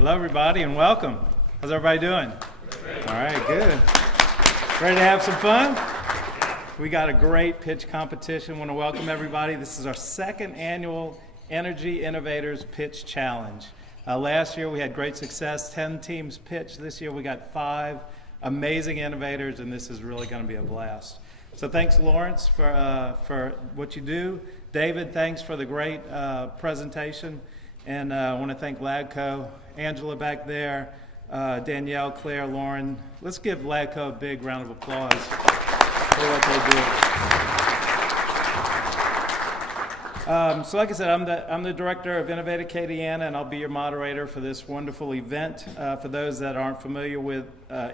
Hello, everybody, and welcome. How's everybody doing? Great. All right, good. Ready to have some fun? We got a great pitch competition. Want to welcome everybody. This is our second annual Energy Innovators Pitch Challenge. Last year we had great success. 10 teams pitched. This year we got 5 amazing innovators, and this is really going to be a blast. So thanks, Lawrence, for what you do. David, thanks for the great presentation. And I want to thank LAGCO, Angela back there, Danielle, Claire, Lauren. Let's give LAGCO a big round of applause for what they do. So like I said, I'm the director of Innovate Acadiana, and I'll be your moderator for this wonderful event. For those that aren't familiar with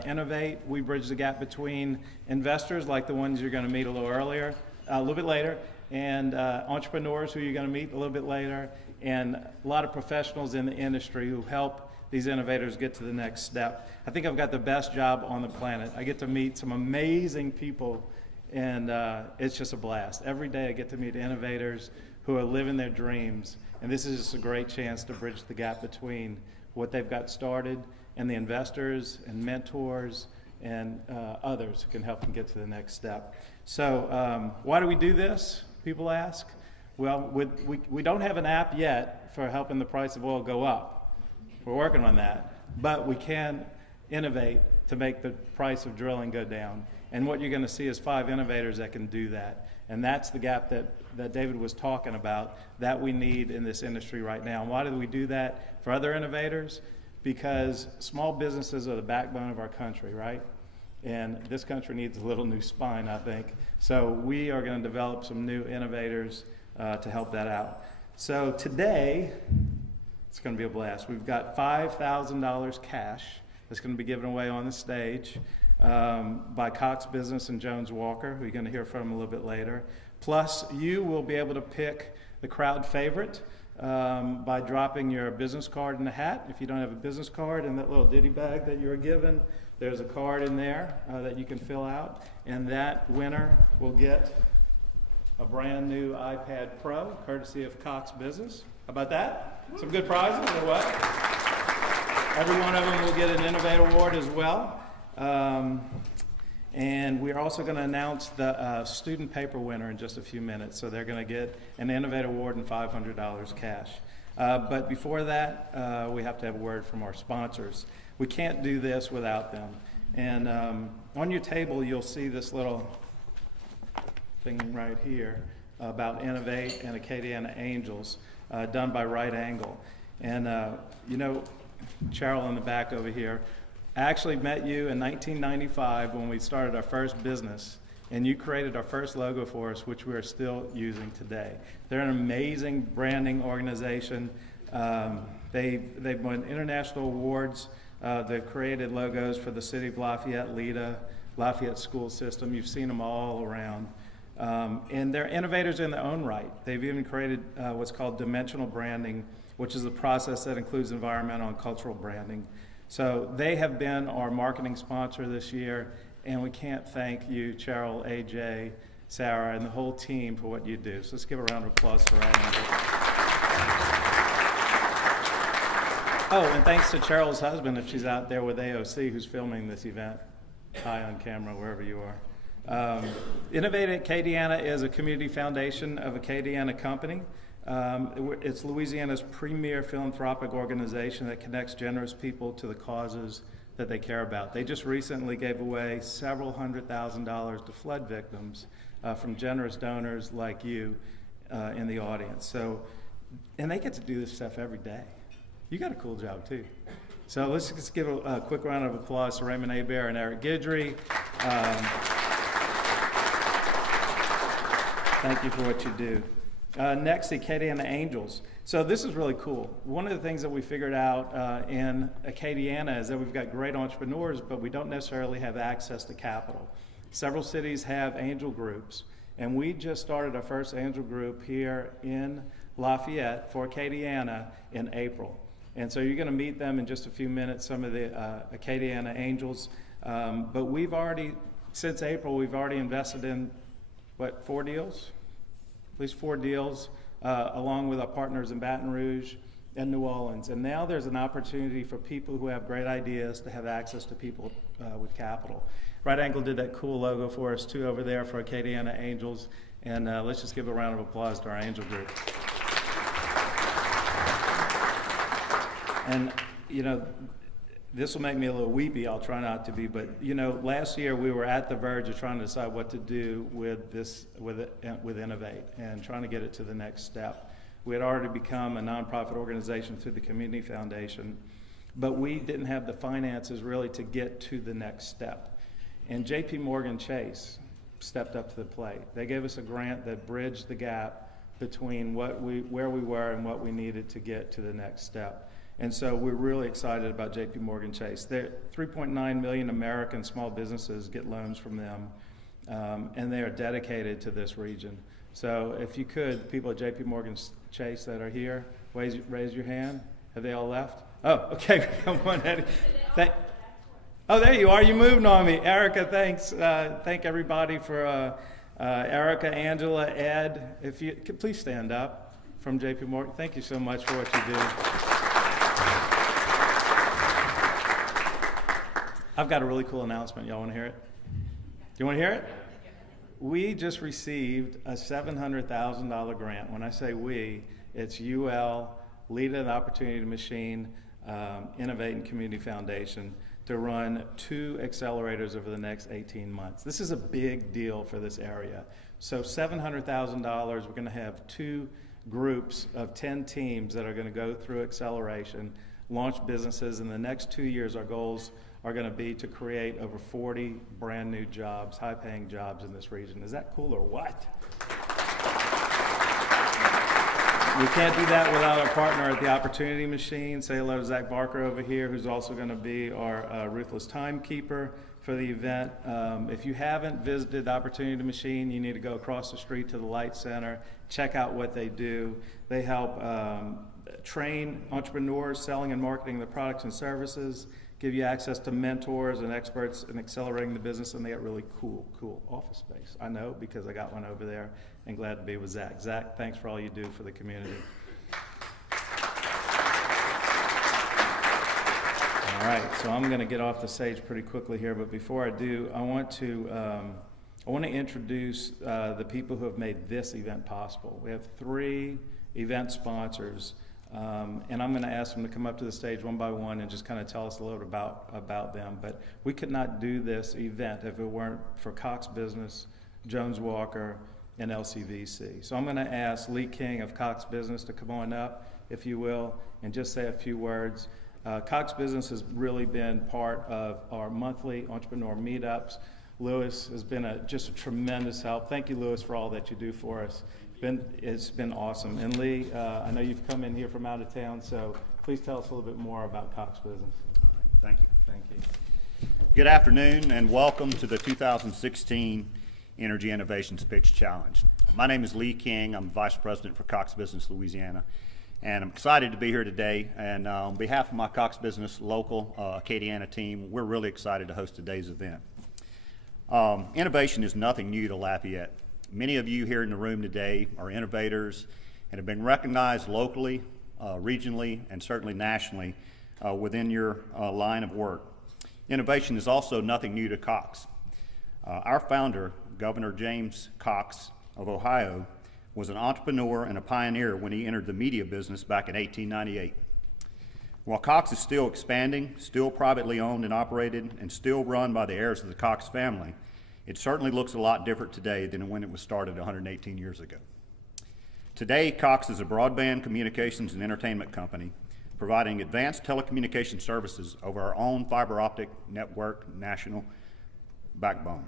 Innovate, we bridge the gap between investors like the ones you're going to meet a little bit later, and entrepreneurs who you're going to meet a little bit later, and a lot of professionals in the industry who help these innovators get to the next step. I think I've got the best job on the planet. I get to meet some amazing people, and it's just a blast. Every day I get to meet innovators who are living their dreams, and this is just a great chance to bridge the gap between what they've got started and the investors and mentors and others who can help them get to the next step. So why do we do this, people ask? Well, we don't have an app yet for helping the price of oil go up. We're working on that, but we can innovate to make the price of drilling go down. And what you're going to see is 5 innovators that can do that. And that's the gap that David was talking about that we need in this industry right now. And why do we do that for other innovators? Because small businesses are the backbone of our country, right? And this country needs a little new spine, I think. So we are going to develop some new innovators to help that out. So today, it's going to be a blast. We've got $5,000 cash that's going to be given away on the stage by Cox Business and Jones Walker, who you're going to hear from a little bit later. Plus, you will be able to pick the crowd favorite by dropping your business card in the hat. If you don't have a business card, in that little ditty bag that you were given, there's a card in there that you can fill out, and that winner will get a brand new iPad Pro, courtesy of Cox Business. How about that? Some good prizes, or what? Every one of them will get an Innovate Award as well. And we're also going to announce the student paper winner in just a few minutes. So they're going to get an Innovate Award and $500 cash. But before that, we have to have a word from our sponsors. We can't do this without them. And on your table, you'll see this little thing right here about Innovate and Acadian Angels, done by Right Angle. And Cheryl in the back over here, I actually met you in 1995 when we started our first business, and you created our first logo for us, which we are still using today. They're an amazing branding organization. They've won international awards. They've created logos for the city of Lafayette, Lafayette school system. You've seen them all around. And they're innovators in their own right. They've even created what's called dimensional branding, which is a process that includes environmental and cultural branding. So they have been our marketing sponsor this year, and we can't thank you, Cheryl, AJ, Sarah, and the whole team for what you do. So let's give a round of applause for that. Oh, and thanks to Cheryl's husband, if she's out there with AOC, who's filming this event. Hi on camera, wherever you are. Innovate Acadiana is a community foundation of Acadiana Company. It's Louisiana's premier philanthropic organization that connects generous people to the causes that they care about. They just recently gave away several $100,000 to flood victims from generous donors like you in the audience. So, and they get to do this stuff every day. You got a cool job too. So let's just give a quick round of applause to Raymond Hebert and Eric Guidry. Thank you for what you do. Next, the Acadian Angels. So this is really cool. One of the things that we figured out in Acadiana is that we've got great entrepreneurs, but we don't necessarily have access to capital. Several cities have angel groups, and we just started our first angel group here in Lafayette for Acadiana in April. And so you're going to meet them in just a few minutes, some of the Acadiana Angels. But we've already, since April, we've already invested in, 4 deals? At least 4 deals, along with our partners in Baton Rouge and New Orleans. And now there's an opportunity for people who have great ideas to have access to people with capital. Right Angle did that cool logo for us too over there for Acadian Angels. And let's just give a round of applause to our angel group. And, you know, this will make me a little weepy, I'll try not to be, but, you know, last year we were at the verge of trying to decide what to do with this, with Innovate, and trying to get it to the next step. We had already become a nonprofit organization through the Community Foundation, but we didn't have the finances really to get to the next step. And JPMorgan Chase stepped up to the plate. They gave us a grant that bridged the gap between where we were and what we needed to get to the next step. And so we're really excited about JPMorgan Chase. 3.9 million American small businesses get loans from them, and they are dedicated to this region. So if you could, people at JPMorgan Chase that are here, raise your hand. Have they all left? Oh, okay. Come on, Eddie. Oh, there you are. You're moving on me. Erica, thanks. Thank everybody for Erica, Angela, Ed. If you could please stand up from JPMorgan. Thank you so much for what you do. I've got a really cool announcement. Y'all want to hear it? You want to hear it? We just received a $700,000 grant. When I say we, it's UL, Lead an Opportunity Machine, Innovate and Community Foundation to run 2 accelerators over the next 18 months. This is a big deal for this area. So $700,000, we're going to have 2 groups of 10 teams that are going to go through acceleration, launch businesses. In the next 2 years, our goals are going to be to create over 40 brand new jobs, high-paying jobs in this region. Is that cool or what? We can't do that without our partner at the Opportunity Machine. Say hello to Zach Barker over here, who's also going to be our ruthless timekeeper for the event. If you haven't visited the Opportunity Machine, you need to go across the street to the Light Center, check out what they do. They help train entrepreneurs selling and marketing their products and services, give you access to mentors and experts in accelerating the business, and they got really cool office space. I know because I got one over there, and glad to be with Zach. Zach, thanks for all you do for the community. All right, so I'm going to get off the stage pretty quickly here, but before I do, I want to introduce the people who have made this event possible. We have 3 event sponsors. And I'm going to ask them to come up to the stage one by one and just kind of tell us a little bit about them. But we could not do this event if it weren't for Cox Business, Jones Walker, and LCVC. So I'm going to ask Lee King of Cox Business to come on up, if you will, and just say a few words. Cox Business has really been part of our monthly entrepreneur meetups. Lewis has been just a tremendous help. Thank you, Lewis, for all that you do for us. It's been awesome. And Lee, I know you've come in here from out of town, so please tell us a little bit more about Cox Business. All right, thank you. Thank you. Good afternoon and welcome to the 2016 Energy Innovations Pitch Challenge. My name is Lee King. I'm Vice President for Cox Business Louisiana, and I'm excited to be here today. And on behalf of my Cox Business local Acadiana team, we're really excited to host today's event. Innovation is nothing new to Lafayette. Many of you here in the room today are innovators and have been recognized locally, regionally, and certainly nationally within your line of work. Innovation is also nothing new to Cox. Our founder, Governor James Cox of Ohio, was an entrepreneur and a pioneer when he entered the media business back in 1898. While Cox is still expanding, still privately owned and operated, and still run by the heirs of the Cox family, it certainly looks a lot different today than when it was started 118 years ago. Today, Cox is a broadband communications and entertainment company providing advanced telecommunication services over our own fiber optic network national backbone.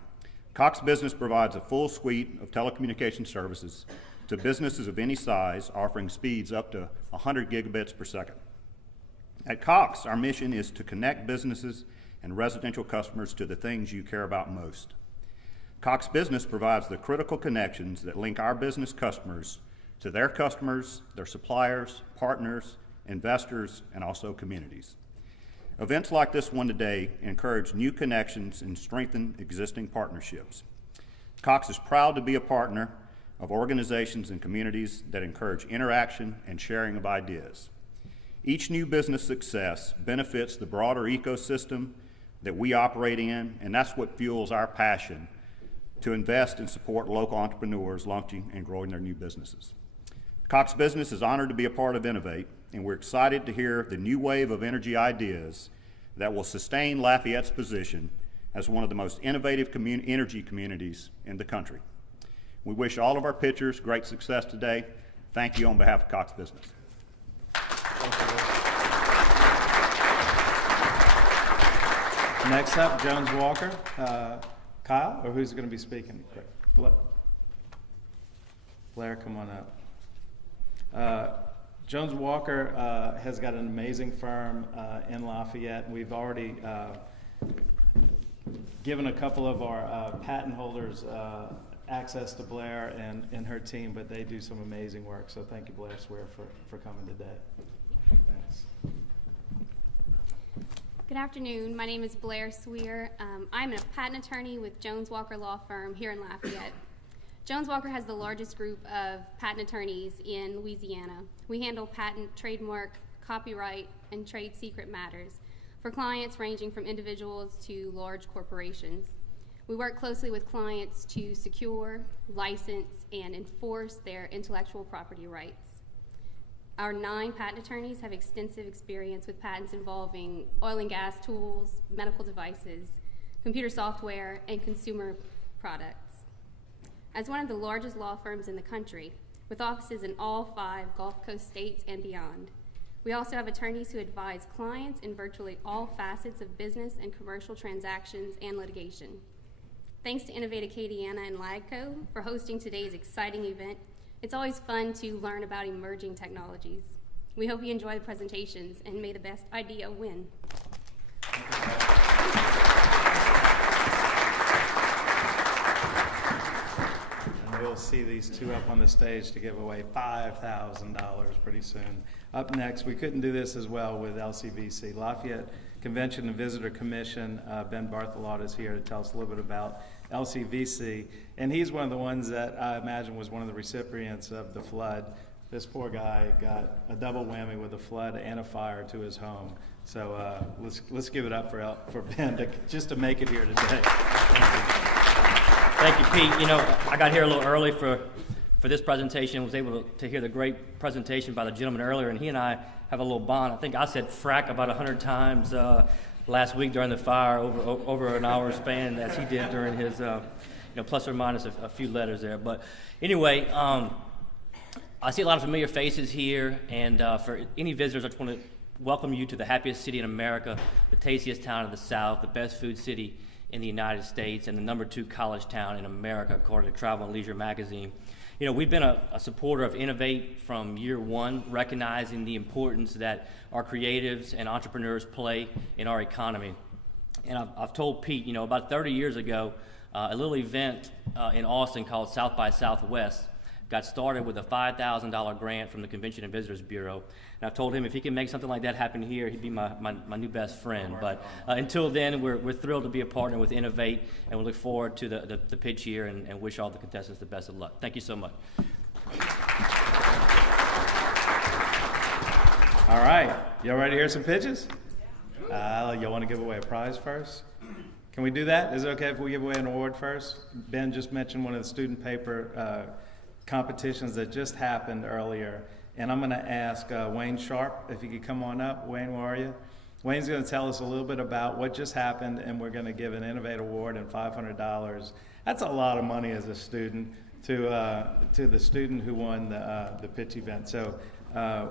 Cox Business provides a full suite of telecommunication services to businesses of any size, offering speeds up to 100 gigabits per second. At Cox, our mission is to connect businesses and residential customers to the things you care about most. Cox Business provides the critical connections that link our business customers to their customers, their suppliers, partners, investors, and also communities. Events like this one today encourage new connections and strengthen existing partnerships. Cox is proud to be a partner of organizations and communities that encourage interaction and sharing of ideas. Each new business success benefits the broader ecosystem that we operate in, and that's what fuels our passion to invest and support local entrepreneurs launching and growing their new businesses. Cox Business is honored to be a part of Innovate, and we're excited to hear the new wave of energy ideas that will sustain Lafayette's position as one of the most innovative energy communities in the country. We wish all of our pitchers great success today. Thank you on behalf of Cox Business. Next up, Jones Walker. Kyle, or who's going to be speaking? Blair, come on up. Jones Walker has got an amazing firm in Lafayette. We've already given a couple of our patent holders access to Blair and her team, but they do some amazing work. So thank you, Blair Swear, for coming today. Thanks. Good afternoon. My name is Blair Swear. I'm a patent attorney with Jones Walker Law Firm here in Lafayette. Jones Walker has the largest group of patent attorneys in Louisiana. We handle patent, trademark, copyright, and trade secret matters for clients ranging from individuals to large corporations. We work closely with clients to secure, license, and enforce their intellectual property rights. Our 9 patent attorneys have extensive experience with patents involving oil and gas tools, medical devices, computer software, and consumer products. As one of the largest law firms in the country, with offices in all 5 Gulf Coast states and beyond, we also have attorneys who advise clients in virtually all facets of business and commercial transactions and litigation. Thanks to Innovate Acadiana and LAGCO for hosting today's exciting event. It's always fun to learn about emerging technologies. We hope you enjoy the presentations, and may the best idea win. And we'll see these 2 up on the stage to give away $5,000 pretty soon. Up next, we couldn't do this as well with LCVC. Lafayette Convention and Visitor Commission, Ben Barth is here to tell us a little bit about LCVC, and he's one of the ones that I imagine was one of the recipients of the flood. This poor guy got a double whammy with a flood and a fire to his home. So let's give it up for Ben just to make it here today. Thank you, Pete. You know, I got here a little early for this presentation. Was able to hear the great presentation by the gentleman earlier, and he and I have a little bond. I think I said frack about 100 times last week during the fire over an hour span as he did during his, plus or minus a few letters there. But anyway, I see a lot of familiar faces here, and for any visitors, I just want to welcome you to the happiest city in America, the tastiest town of the South, the best food city in the United States, and the #2 college town in America, according to Travel and Leisure magazine. You know, we've been a supporter of Innovate from year one, recognizing the importance that our creatives and entrepreneurs play in our economy. And I've told Pete, you know, about 30 years ago, a little event in Austin called South by Southwest got started with a $5,000 grant from the Convention and Visitors Bureau. And I've told him if he can make something like that happen here, he'd be my new best friend. But until then, we're thrilled to be a partner with Innovate, and we look forward to the pitch here and wish all the contestants the best of luck. Thank you so much. All right, y'all ready to hear some pitches? Y'all want to give away a prize first? Can we do that? Is it okay if we give away an award first? Ben just mentioned one of the student paper competitions that just happened earlier, and I'm going to ask Wayne Sharp if he could come on up. Wayne, where are you? Wayne's going to tell us a little bit about what just happened, and we're going to give an Innovate Award and $500. That's a lot of money as a student to the student who won the pitch event. So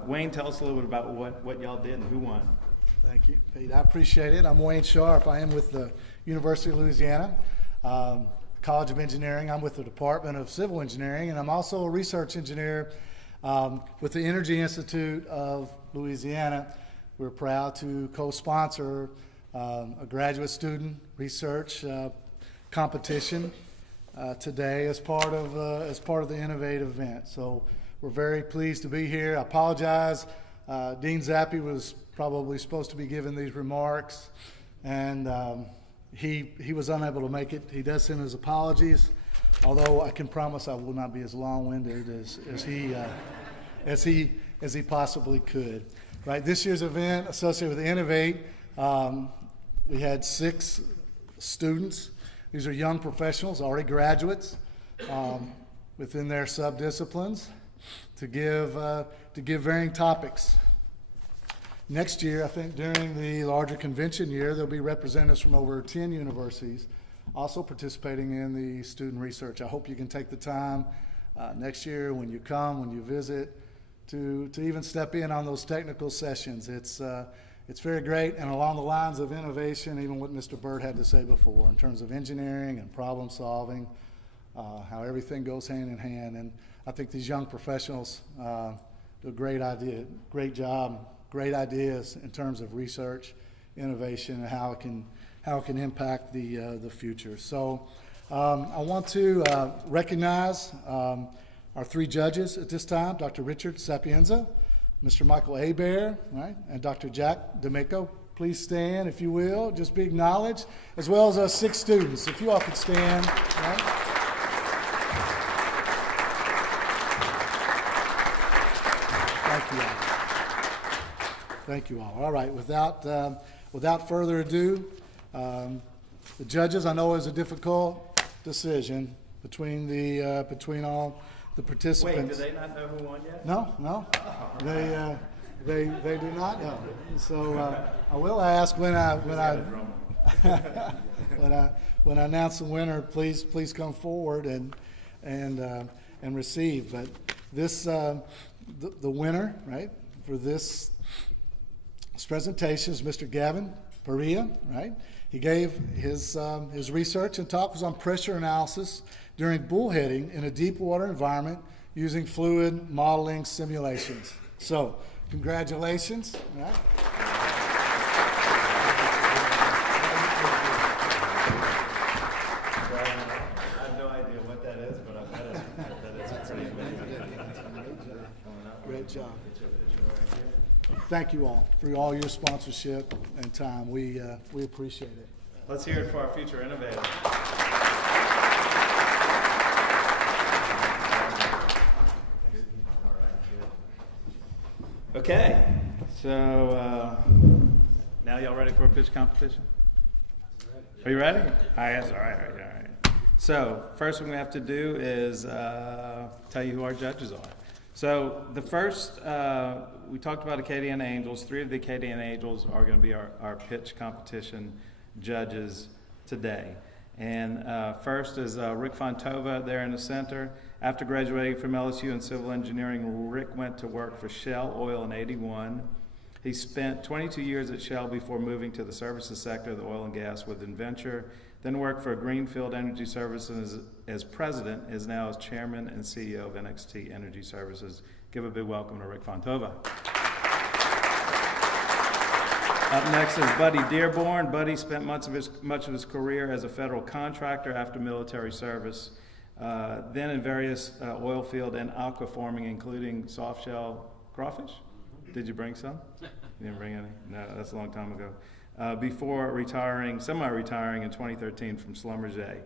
Wayne, tell us a little bit about what y'all did and who won. Thank you, Pete. I appreciate it. I'm Wayne Sharp. I am with the University of Louisiana College of Engineering. I'm with the Department of Civil Engineering, and I'm also a research engineer with the Energy Institute of Louisiana. We're proud to co-sponsor a graduate student research competition today as part of the Innovate event. So we're very pleased to be here. I apologize. Dean Zappi was probably supposed to be giving these remarks, and he was unable to make it. He does send his apologies, although I can promise I will not be as long-winded as he possibly could. Right, this year's event associated with Innovate, we had 6 students. These are young professionals, already graduates, within their sub-disciplines to give varying topics. Next year, I think during the larger convention year, there'll be representatives from over 10 universities also participating in the student research. I hope you can take the time next year when you come, when you visit, to even step in on those technical sessions. It's very great, and along the lines of innovation, even what Mr. Barth had to say before in terms of engineering and problem solving, how everything goes hand in hand. And I think these young professionals do a great job, great ideas in terms of research, innovation, and how it can impact the future. So I want to recognize our 3 judges at this time, Dr. Richard Sapienza, Mr. Michael Hebert, right, and Dr. Jack D'Amico. Please stand, if you will, just be acknowledged, as well as our 6 students. If you all could stand, right. Thank you all. Thank you all. All right, without further ado, the judges, I know it was a difficult decision between all the participants. Wait, do they not know who won yet? No. They do not know. So I will ask when I announce the winner, please come forward and receive. But this the winner, right, for this presentation is Mr. Gavin Perea, right? He gave his research and talk was on pressure analysis during bullheading in a deep water environment using fluid modeling simulations. So, congratulations. All right. I have no idea what that is, but I bet it's pretty amazing. Great job. Thank you all for all your sponsorship and time. We appreciate it. Let's hear it for our future innovators. Okay, so now y'all ready for a pitch competition? Are you ready? Yes, all right. So first thing we have to do is tell you who our judges are. So the first, we talked about Acadian Angels. 3 of the Acadian Angels are going to be our pitch competition judges today. And first is Rick Fontova there in the center. After graduating from LSU in civil engineering, Rick went to work for Shell Oil in '81. He spent 22 years at Shell before moving to the services sector of the oil and gas with Inventure, then worked for Greenfield Energy Services as president, is now as chairman and CEO of NXT Energy Services. Give a big welcome to Rick Fontova. Up next is Buddy Dearborn. Buddy spent much of his career as a federal contractor after military service, then in various oil field and aqua farming, including soft shell crawfish. Did you bring some? You didn't bring any? No, that's a long time ago. Before semi-retiring in 2013 from Schlumberger.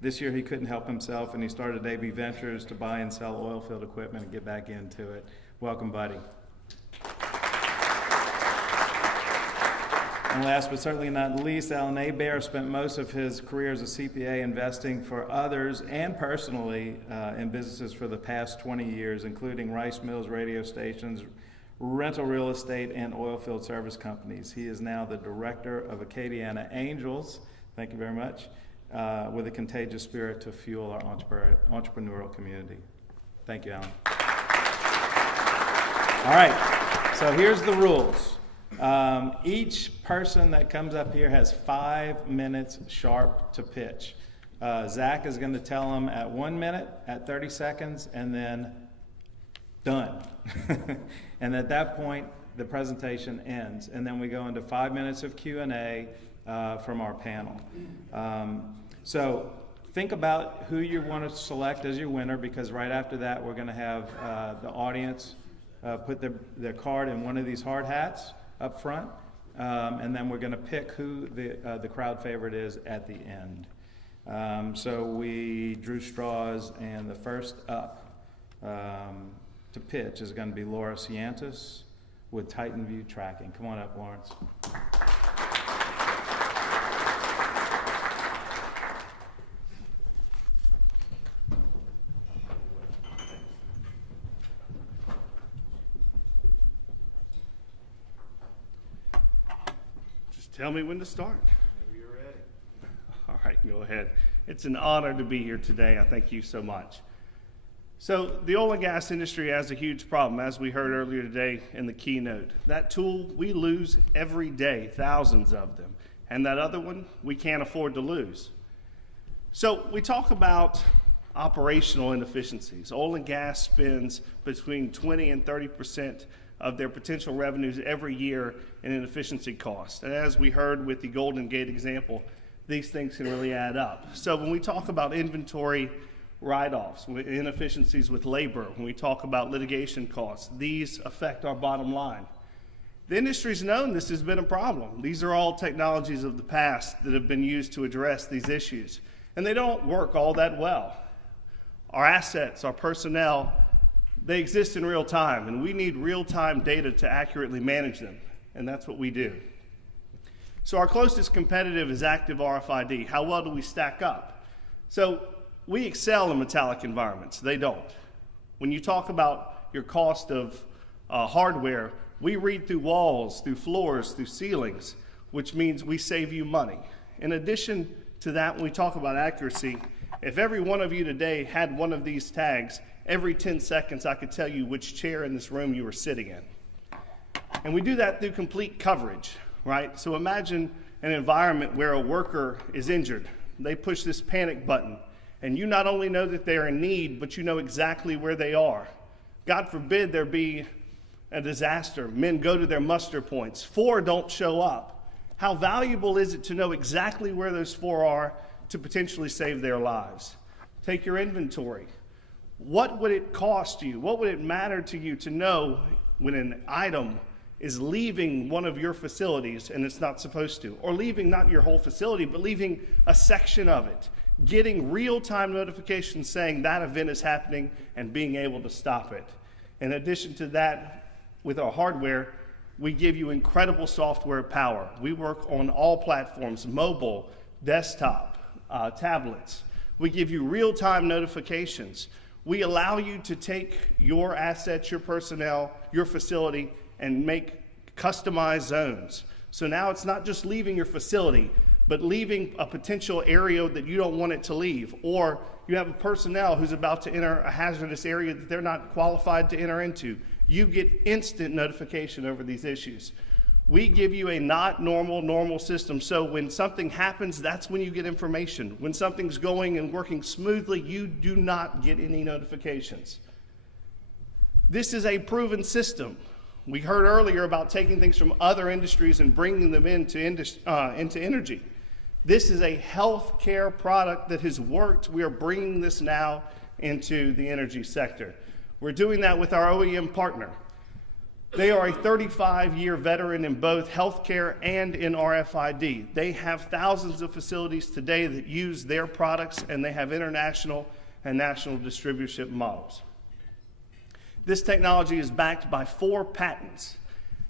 This year he couldn't help himself and he started AB Ventures to buy and sell oil field equipment and get back into it. Welcome, Buddy. And last but certainly not least, Alan Hebert spent most of his career as a CPA investing for others and personally in businesses for the past 20 years, including rice mills, radio stations, rental real estate, and oil field service companies. He is now the director of Acadian Angels, thank you very much, with a contagious spirit to fuel our entrepreneurial community. Thank you, Alan. All right, so here's the rules. Each person that comes up here has 5 minutes sharp to pitch. Zach is going to tell them at 1 minute, at 30 seconds, and then done. And at that point, the presentation ends. And then we go into 5 minutes of Q&A from our panel. So think about who you want to select as your winner, because right after that, we're going to have the audience put their card in one of these hard hats up front, and then we're going to pick who the crowd favorite is at the end. So we drew straws, and the first up to pitch is going to be Laura Ciantis with Titan View tracking. Come on up, Lawrence. Tell me when to start. Whenever you're ready. All right, go ahead. It's an honor to be here today. I thank you so much. So the oil and gas industry has a huge problem, as we heard earlier today in the keynote. That tool, we lose every day, thousands of them. And that other one, we can't afford to lose. So we talk about operational inefficiencies. Oil and gas spends between 20 and 30% of their potential revenues every year in inefficiency costs. And as we heard with the Golden Gate example, these things can really add up. So when we talk about inventory write-offs, inefficiencies with labor, when we talk about litigation costs, these affect our bottom line. The industry's known this has been a problem. These are all technologies of the past that have been used to address these issues, and they don't work all that well. Our assets, our personnel, they exist in real time, and we need real-time data to accurately manage them, and that's what we do. So our closest competitive is active RFID. How well do we stack up? So we excel in metallic environments. They don't. When you talk about your cost of hardware, we read through walls, through floors, through ceilings, which means we save you money. In addition to that, when we talk about accuracy, if every one of you today had one of these tags, every 10 seconds I could tell you which chair in this room you were sitting in. And we do that through complete coverage, right? So imagine an environment where a worker is injured. They push this panic button, and you not only know that they're in need, but you know exactly where they are. God forbid there be a disaster. Men go to their muster points. 4 don't show up. How valuable is it to know exactly where those 4 are to potentially save their lives? Take your inventory. What would it cost you? What would it matter to you to know when an item is leaving one of your facilities and it's not supposed to? Or leaving not your whole facility, but leaving a section of it. Getting real-time notifications saying that event is happening and being able to stop it. In addition to that, with our hardware, we give you incredible software power. We work on all platforms, mobile, desktop, tablets. We give you real-time notifications. We allow you to take your assets, your personnel, your facility, and make customized zones. So now it's not just leaving your facility, but leaving a potential area that you don't want it to leave. Or you have a personnel who's about to enter a hazardous area that they're not qualified to enter into. You get instant notification over these issues. We give you a not normal system. So when something happens, that's when you get information. When something's going and working smoothly, you do not get any notifications. This is a proven system. We heard earlier about taking things from other industries and bringing them into energy. This is a healthcare product that has worked. We are bringing this now into the energy sector. We're doing that with our OEM partner. They are a 35-year veteran in both healthcare and in RFID. They have thousands of facilities today that use their products, and they have international and national distributorship models. This technology is backed by 4 patents.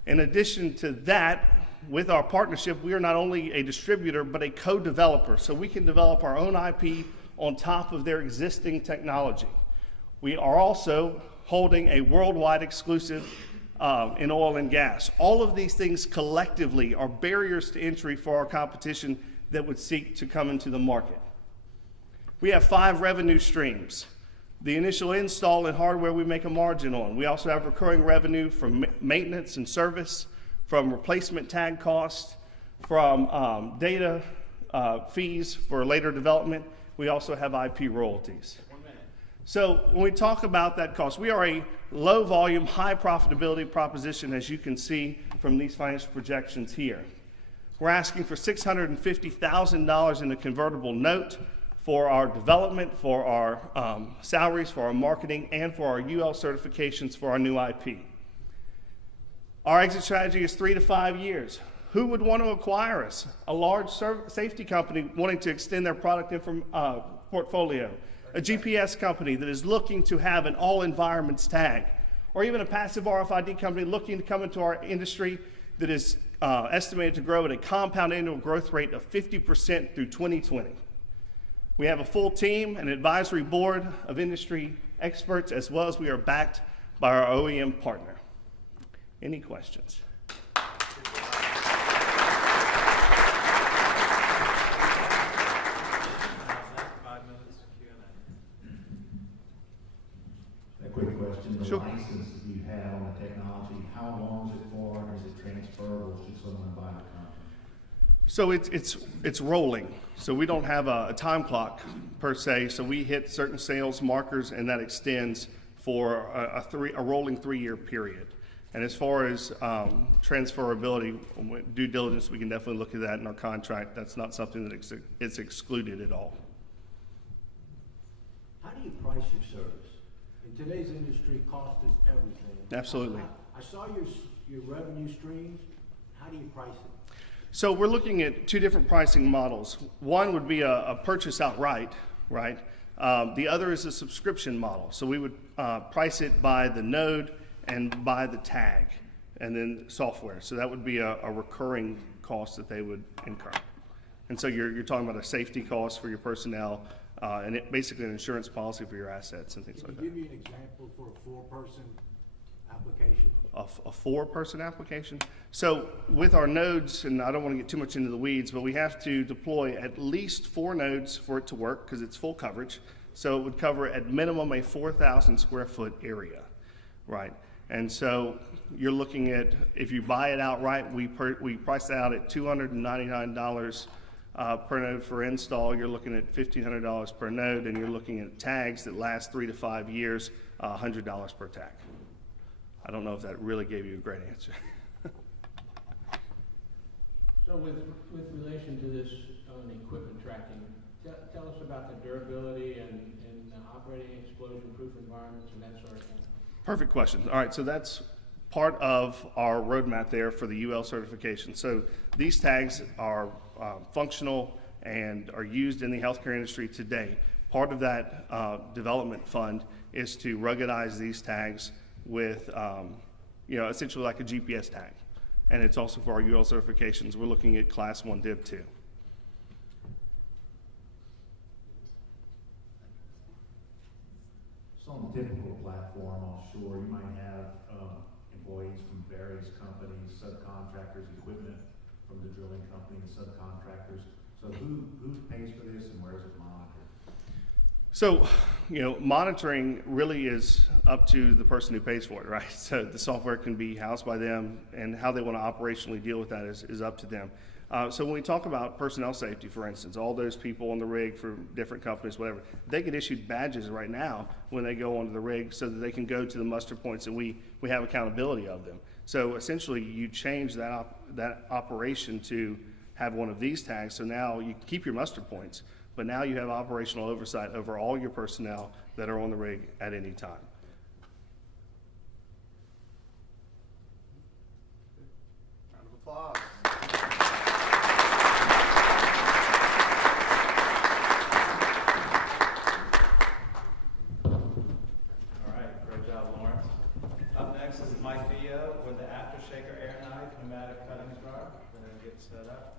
In addition to that, with our partnership, we are not only a distributor, but a co-developer, so we can develop our own IP on top of their existing technology. We are also holding a worldwide exclusive in oil and gas. All of these things collectively are barriers to entry for our competition that would seek to come into the market. We have 5 revenue streams. The initial install and hardware we make a margin on. We also have recurring revenue from maintenance and service, from replacement tag costs, from data fees for later development. We also have IP royalties. So when we talk about that cost, we are a low volume, high profitability proposition, as you can see from these financial projections here. We're asking for $650,000 in a convertible note for our development, for our salaries, for our marketing, and for our UL certifications for our new IP. Our exit strategy is 3 to 5 years. Who would want to acquire us? A large safety company wanting to extend their product portfolio. A GPS company that is looking to have an all environments tag, or even a passive RFID company looking to come into our industry that is estimated to grow at a compound annual growth rate of 50% through 2020. We have a full team, an advisory board of industry experts, as well as we are backed by our OEM partner. Any questions? A quick question, the Sure. license that you have on the technology, how long is it for, and is it transferable should someone buy the company? So it's rolling. So we don't have a time clock per se. So we hit certain sales markers, and that extends for a rolling 3-year period. And as far as transferability, due diligence, we can definitely look at that in our contract. That's not something that is excluded at all. How do you price your service? In today's industry, cost is everything. Absolutely. I saw your revenue streams. How do you price it? So we're looking at 2 different pricing models. One would be a purchase outright, right? The other is a subscription model. So we would price it by the node and by the tag, and then software. So that would be a recurring cost that they would incur. And so you're talking about a safety cost for your personnel, and basically an insurance policy for your assets and things like Can you that. give me an example for a 4-person application? A 4-person application. So with our nodes, and I don't want to get too much into the weeds, but we have to deploy at least 4 nodes for it to work because it's full coverage. So it would cover at minimum a 4,000 square foot area, right? And so you're looking at, if you buy it outright, we price it out at $299 per node for install. You're looking at $1,500 per node, and you're looking at tags that last 3 to 5 years, $100 per tag. I don't know if that really gave you a great answer. So with relation to this equipment tracking, tell us about the durability and operating explosion-proof environments and that sort of thing. Perfect question. All right, so that's part of our roadmap there for the UL certification. So these tags are functional and are used in the healthcare industry today. Part of that development fund is to ruggedize these tags with, essentially like a GPS tag. And it's also for our UL certifications. We're looking at Class 1 Div 2. So on the typical platform offshore, you might have employees from various companies, subcontractors, equipment from the drilling company, and subcontractors. So who pays for this and where is it monitored? So, monitoring really is up to the person who pays for it, right? So the software can be housed by them, and how they want to operationally deal with that is up to them. So when we talk about personnel safety, for instance, all those people on the rig for different companies, whatever, they get issued badges right now when they go onto the rig so that they can go to the muster points, and we have accountability of them. So essentially, you change that operation to have one of these tags, so now you keep your muster points, but now you have operational oversight over all your personnel that are on the rig at any time. Round of applause. All right, great job, Lawrence. Up next is Mike Dio with the Aftershaker air knife pneumatic cutting jar. We're going to get set up.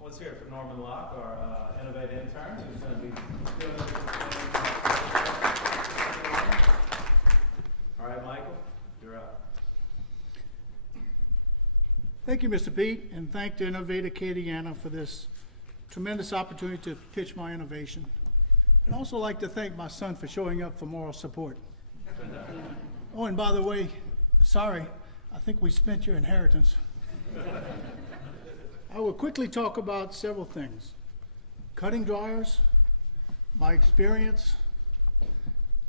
Let's hear it for Norman Locke, our Innovate intern, who's going to be doing this. All right, Michael, you're up. Thank you, Mr. Pete, and thank to Innovate Acadiana for this tremendous opportunity to pitch my innovation. I'd also like to thank my son for showing up for moral support. Oh, and by the way, sorry, I think we spent your inheritance. I will quickly talk about several things. Cutting dryers, my experience,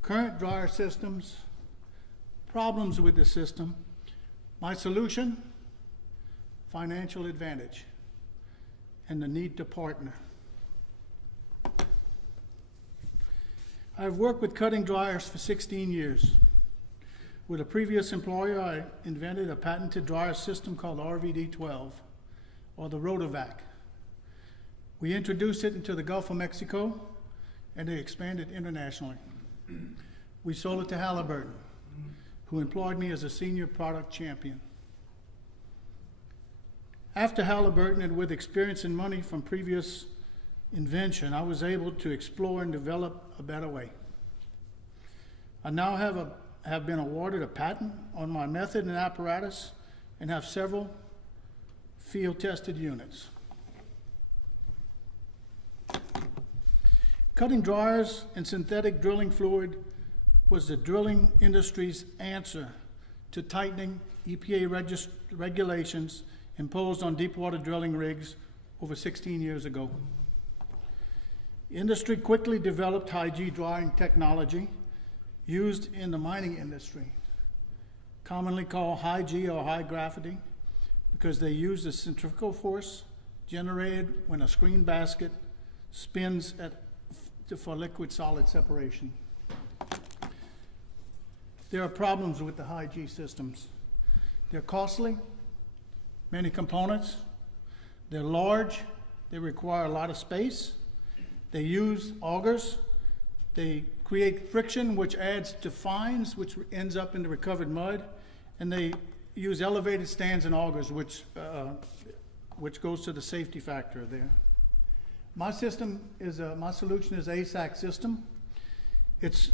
current dryer systems, problems with the system, my solution, financial advantage, and the need to partner. I've worked with cutting dryers for 16 years. With a previous employer, I invented a patented dryer system called RVD-12, or the Rotovac. We introduced it into the Gulf of Mexico, and they expanded internationally. We sold it to Halliburton, who employed me as a senior product champion. After Halliburton, and with experience and money from previous invention, I was able to explore and develop a better way. I now have been awarded a patent on my method and apparatus and have several field-tested units. Cutting dryers and synthetic drilling fluid was the drilling industry's answer to tightening EPA regulations imposed on deepwater drilling rigs over 16 years ago. Industry quickly developed high-G drying technology used in the mining industry, commonly called high-G or high gravity, because they use the centrifugal force generated when a screen basket spins for liquid-solid separation. There are problems with the high-G systems. They're costly, many components. They're large. They require a lot of space. They use augers. They create friction, which adds to fines, which ends up in the recovered mud. And they use elevated stands and augers, which goes to the safety factor there. My solution is ASAC system. It's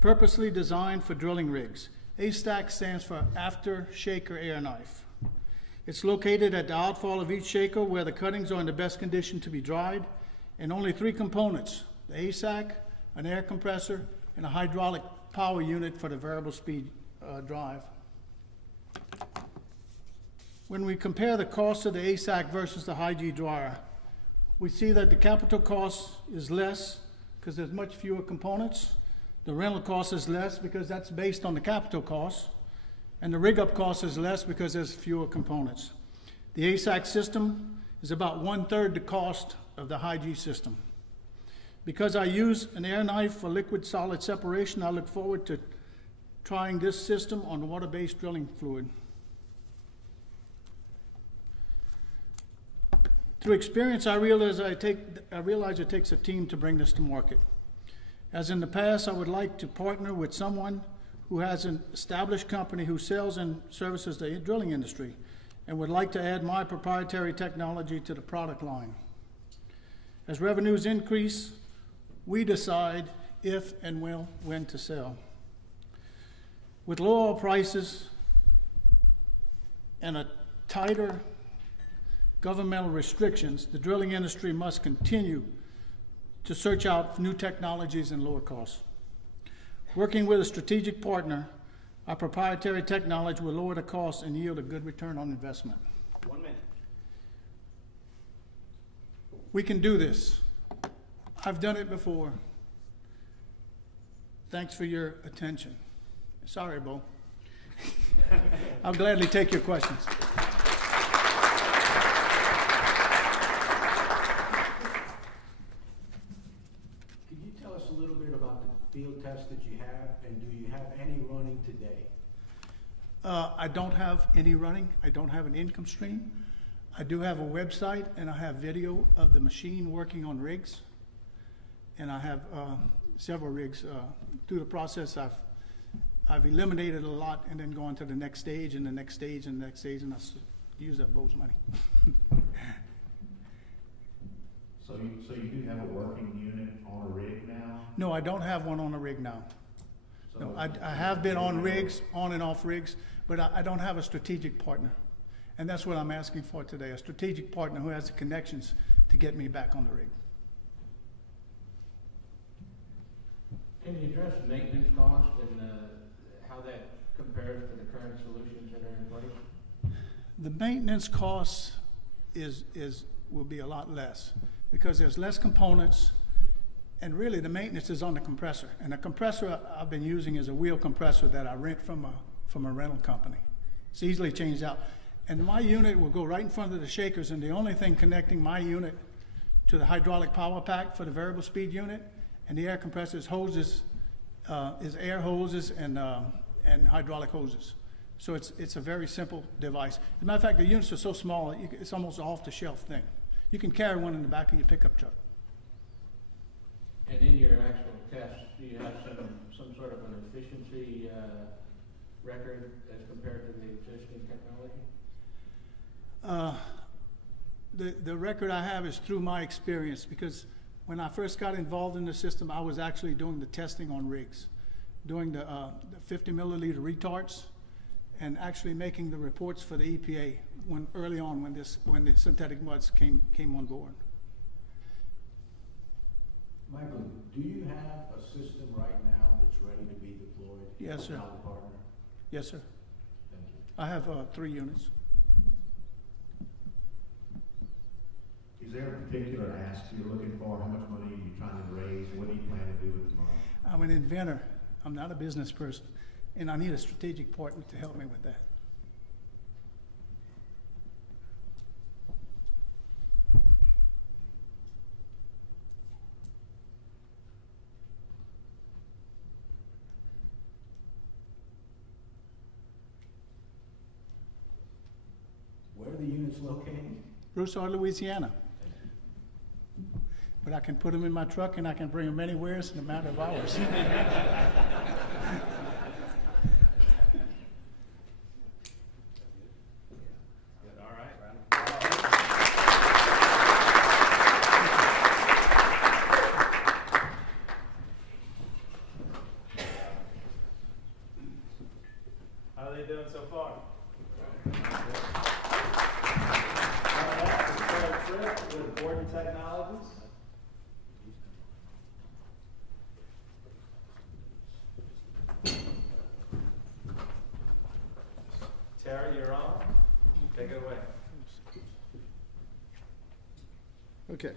purposely designed for drilling rigs. ASAC stands for After Shaker Air Knife. It's located at the outfall of each shaker where the cuttings are in the best condition to be dried, and only 3 components: the ASAC, an air compressor, and a hydraulic power unit for the variable speed drive. When we compare the cost of the ASAC versus the high-G dryer, we see that the capital cost is less because there's much fewer components. The rental cost is less because that's based on the capital cost. And the rig-up cost is less because there's fewer components. The ASAC system is about 1/3 the cost of the high-G system. Because I use an air knife for liquid-solid separation, I look forward to trying this system on water-based drilling fluid. Through experience, I realize it takes a team to bring this to market. As in the past, I would like to partner with someone who has an established company who sells and services the drilling industry and would like to add my proprietary technology to the product line. As revenues increase, we decide if and when to sell. With low oil prices and a tighter governmental restrictions, the drilling industry must continue to search out new technologies and lower costs. Working with a strategic partner, our proprietary technology will lower the cost and yield a good return on investment. 1 minute. We can do this. I've done it before. Thanks for your attention. Sorry, Bo. I'll gladly take your questions. Could you tell us a little bit about the field test that you have, and do you have any running today? I don't have any running. I don't have an income stream. I do have a website, and I have video of the machine working on rigs. And I have several rigs. Through the process, I've eliminated a lot and then gone to the next stage and the next stage and the next stage, and I use that Bo's money. So you do have a working unit on a rig now? No, I don't have one on a rig now. So No, I have been on rigs, on and off rigs, but I don't have a strategic partner. And that's what I'm asking for today, a strategic partner who has the connections to get me back on the rig. Can you address maintenance cost and how that compares to the current solutions that are in place? The maintenance costs will be a lot less because there's less components, and really the maintenance is on the compressor. And the compressor I've been using is a wheel compressor that I rent from a rental company. It's easily changed out. And my unit will go right in front of the shakers, and the only thing connecting my unit to the hydraulic power pack for the variable speed unit and the air compressor is hoses, is air hoses and and hydraulic hoses. So it's a very simple device. As a matter of fact, the units are so small, it's almost an off-the-shelf thing. You can carry one in the back of your pickup truck. And in your actual test, do you have some sort of an efficiency record as compared to the existing technology? The record I have is through my experience, because when I first got involved in the system, I was actually doing the testing on rigs, doing the 50 milliliter retards, and actually making the reports for the EPA early on when the synthetic muds came on board. Michael, do you have a system right now that's ready to be deployed? Yes, sir. Without a partner? Yes, sir. Thank you. I have 3 units. Is there a particular ask you're looking for? How much money are you trying to raise? What do you plan to do with the money? I'm an inventor. I'm not a business person, and I need a strategic partner to help me with that. Where are the units located? Broussard, Louisiana. But I can put them in my truck and I can bring them anywhere in a matter of hours. All right. How are they doing so far? With Gordon Technologies. Terry, you're on. Take it away. Okay.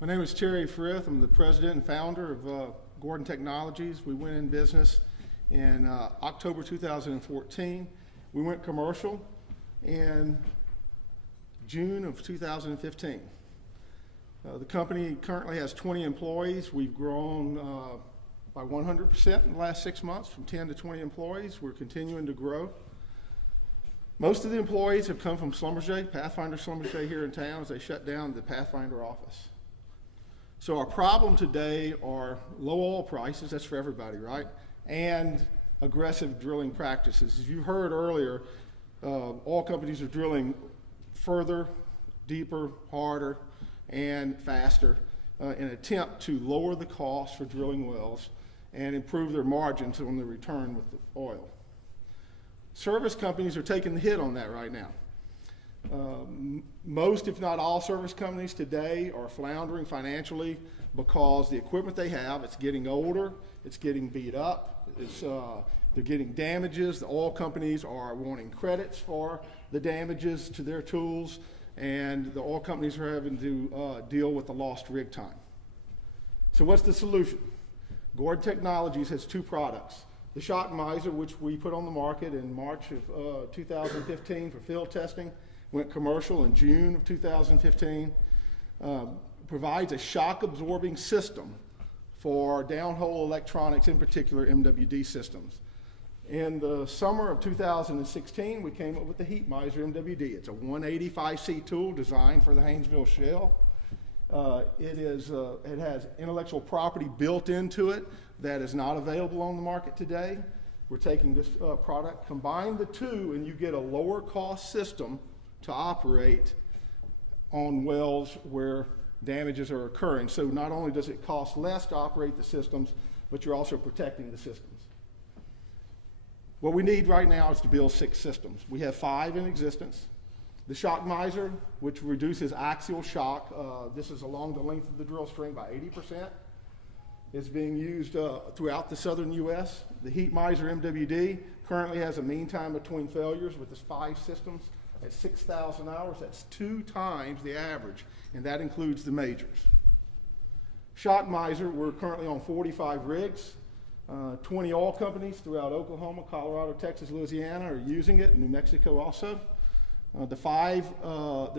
My name is Terry Frith. I'm the president and founder of Gordon Technologies. We went in business in October 2014. We went commercial in June of 2015. The company currently has 20 employees. We've grown by 100% in the last 6 months, from 10 to 20 employees. We're continuing to grow. Most of the employees have come from Schlumberger, Pathfinder Schlumberger here in town, as they shut down the Pathfinder office. So our problem today are low oil prices, that's for everybody, right? And aggressive drilling practices. As you heard earlier, oil companies are drilling further, deeper, harder, and faster in an attempt to lower the cost for drilling wells and improve their margins on the return with the oil. Service companies are taking the hit on that right now. Most, if not all, service companies today are floundering financially because the equipment they have, it's getting older, it's getting beat up, they're getting damages. The oil companies are wanting credits for the damages to their tools, and the oil companies are having to deal with the lost rig time. So what's the solution? Gordon Technologies has 2 products. The Shock Miser, which we put on the market in March of 2015 for field testing, went commercial in June of 2015, provides a shock absorbing system for downhole electronics, in particular MWD systems. In the summer of 2016, we came up with the Heat Miser MWD. It's a 185C tool designed for the Haynesville Shale. It has intellectual property built into it that is not available on the market today. We're taking this product, combine the 2, and you get a lower cost system to operate on wells where damages are occurring. So not only does it cost less to operate the systems, but you're also protecting the systems. What we need right now is to build 6 systems. We have 5 in existence. The Shock Miser, which reduces axial shock, this is along the length of the drill string by 80%. It's being used throughout the southern U.S. The Heat Miser MWD currently has a mean time between failures with its 5 systems at 6,000 hours. That's 2 times the average, and that includes the majors. Shock Miser, we're currently on 45 rigs. 20 oil companies throughout Oklahoma, Colorado, Texas, Louisiana are using it, New Mexico also. There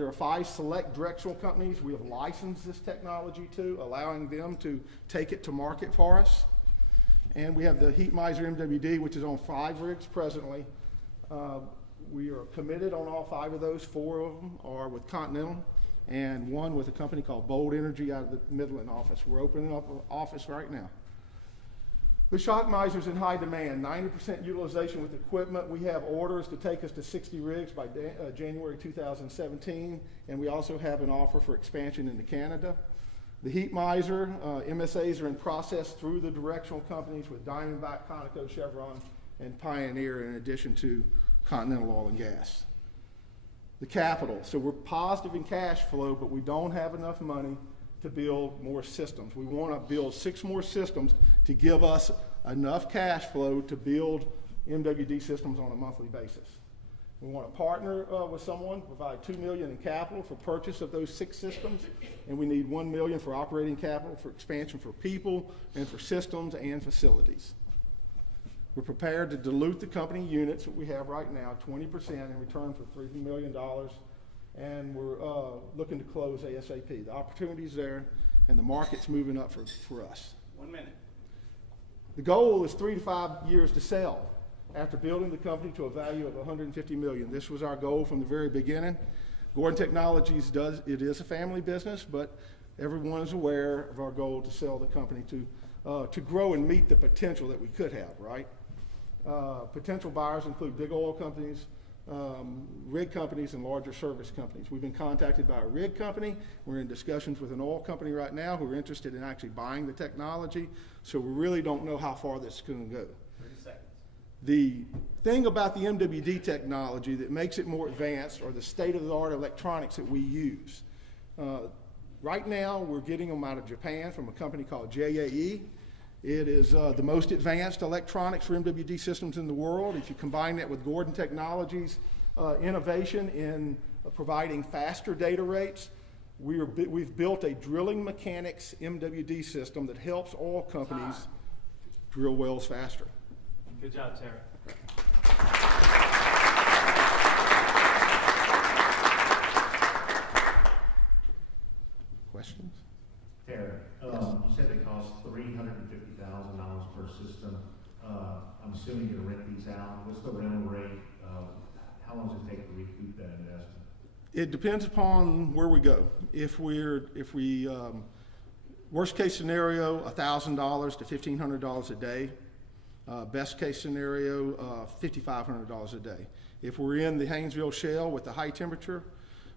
are 5 select directional companies we have licensed this technology to, allowing them to take it to market for us. And we have the Heat Miser MWD, which is on 5 rigs presently. We are committed on all 5 of those. 4 of them are with Continental, and 1 with a company called Bold Energy out of the Midland office. We're opening up an office right now. The Shock Miser's in high demand, 90% utilization with equipment. We have orders to take us to 60 rigs by January 2017, and we also have an offer for expansion into Canada. The Heat Miser, MSAs are in process through the directional companies with Diamondback, Conoco, Chevron, and Pioneer, in addition to Continental Oil and Gas. The capital, so we're positive in cash flow, but we don't have enough money to build more systems. We want to build 6 more systems to give us enough cash flow to build MWD systems on a monthly basis. We want to partner with someone, provide $2 million in capital for purchase of those 6 systems, and we need $1 million for operating capital for expansion for people and for systems and facilities. We're prepared to dilute the company units that we have right now, 20% in return for $3 million, and we're looking to close ASAP. The opportunity's there, and the market's moving up for us. 1 minute. The goal is 3 to 5 years to sell after building the company to a value of $150 million. This was our goal from the very beginning. Gordon Technologies it is a family business, but everyone is aware of our goal to sell the company to grow and meet the potential that we could have, right? Potential buyers include big oil companies, rig companies, and larger service companies. We've been contacted by a rig company. We're in discussions with an oil company right now who are interested in actually buying the technology. So we really don't know how far this is going to go. 30 seconds. The thing about the MWD technology that makes it more advanced are the state-of-the-art electronics that we use. Right now, we're getting them out of Japan from a company called JAE. It is the most advanced electronics for MWD systems in the world. If you combine that with Gordon Technologies' innovation in providing faster data rates, we've built a drilling mechanics MWD system that helps oil companies drill wells faster. Good job, Terry. Questions? Terry, you said they cost $350,000 per system. I'm assuming you're gonna rent these out. What's the rental rate? How long does it take to recoup that investment? It depends upon where we go. If we worst case scenario, $1,000 to $1,500 a day. Best case scenario, $5,500 a day. If we're in the Haynesville Shale with the high temperature,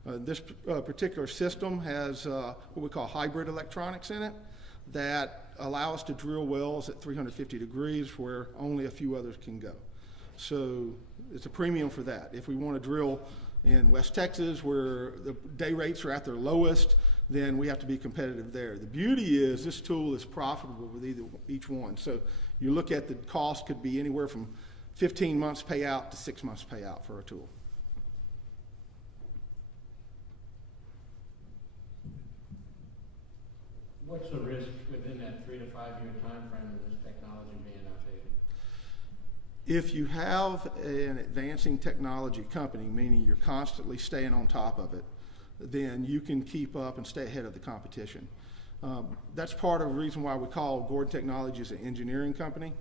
this particular system has what we call hybrid electronics in it that allow us to drill wells at 350 degrees where only a few others can go. So it's a premium for that. If we want to drill in West Texas where the day rates are at their lowest, then we have to be competitive there. The beauty is this tool is profitable with each one. So you look at the cost could be anywhere from 15 months payout to 6 months payout for a tool. What's the risk within that 3 to 5 year time frame of this technology being outdated? If you have an advancing technology company, meaning you're constantly staying on top of it, then you can keep up and stay ahead of the competition. That's part of the reason why we call Gordon Technologies an engineering company.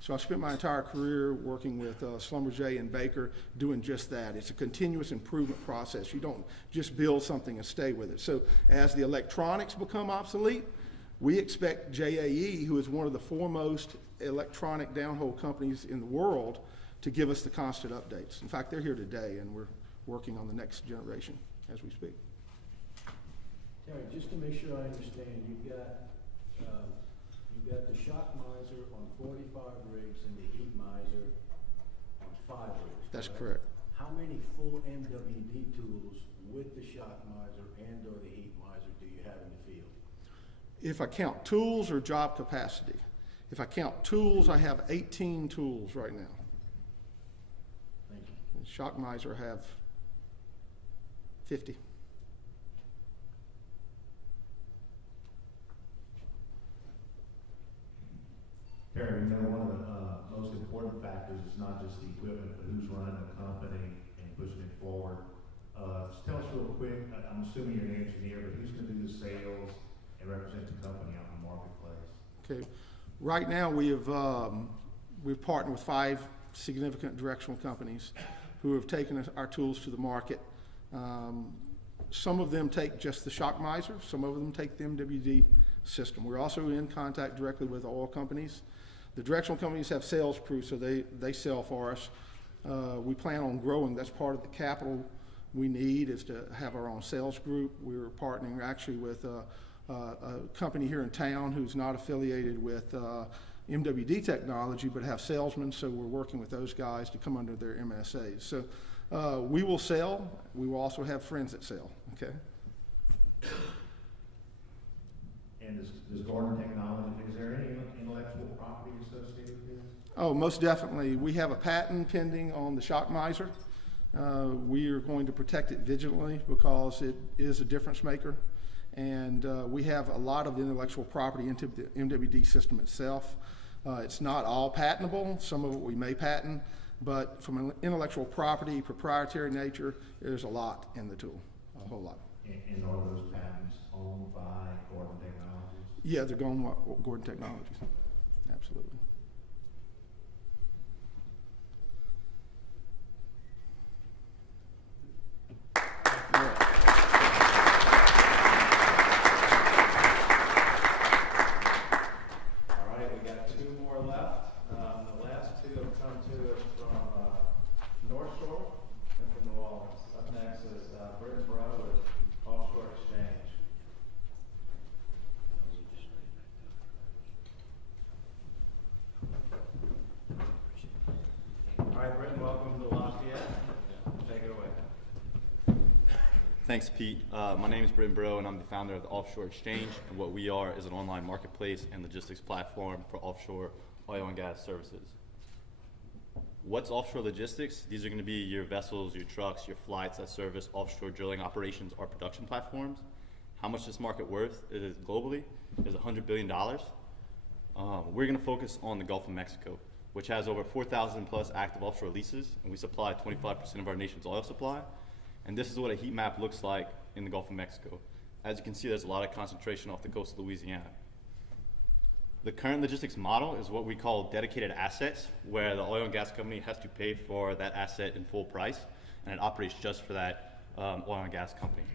So I spent my entire career working with Schlumberger and Baker doing just that. It's a continuous improvement process. You don't just build something and stay with it. So as the electronics become obsolete, we expect JAE, who is one of the foremost electronic downhole companies in the world, to give us the constant updates. In fact, they're here today, and we're working on the next generation as we speak. Terry, just to make sure I understand, you've got the Shock Miser on 45 rigs and the Heat Miser on 5 rigs. That's correct. How many full MWD tools with the Shock Miser and or the Heat Miser do you have in the field? If I count tools or job capacity. If I count tools, I have 18 tools right now. Thank you. And Shock Miser have 50. Terry, we know one of the most important factors is not just the equipment, but who's running the company and pushing it forward. Just tell us real quick, I'm assuming you're an engineer, but who's going to do the sales and represent the company out in the marketplace? Okay. Right now, we've partnered with 5 significant directional companies who have taken our tools to the market. Some of them take just the shock miser, some of them take the MWD system. We're also in contact directly with oil companies. The directional companies have sales crew, so they sell for us. We plan on growing. That's part of the capital we need, is to have our own sales group. We're partnering actually with a company here in town who's not affiliated with MWD technology, but have salesmen, so we're working with those guys to come under their MSAs. So we will sell. We will also have friends that sell, okay? And does Gordon Technology, is there any intellectual property associated with this? Oh, most definitely. We have a patent pending on the shock miser. We are going to protect it vigilantly because it is a difference maker. And we have a lot of intellectual property into the MWD system itself. It's not all patentable. Some of it we may patent, but from an intellectual property, proprietary nature, there's a lot in the tool, a whole lot. And are those patents owned by Gordon Technologies? Yeah, they're going with Gordon Technologies, absolutely. Offshore Exchange. All right, Britton, welcome to Lafayette. Take it away. Thanks, Pete. My name is Britton Bro, and I'm the founder of the Offshore Exchange. And what we are is an online marketplace and logistics platform for offshore oil and gas services. What's offshore logistics? These are going to be your vessels, your trucks, your flights that service offshore drilling operations or production platforms. How much this market worth is globally is $100 billion. We're going to focus on the Gulf of Mexico, which has over 4,000 plus active offshore leases, and we supply 25% of our nation's oil supply. And this is what a heat map looks like in the Gulf of Mexico. As you can see, there's a lot of concentration off the coast of Louisiana. The current logistics model is what we call dedicated assets, where the oil and gas company has to pay for that asset in full price, and it operates just for that oil and gas company.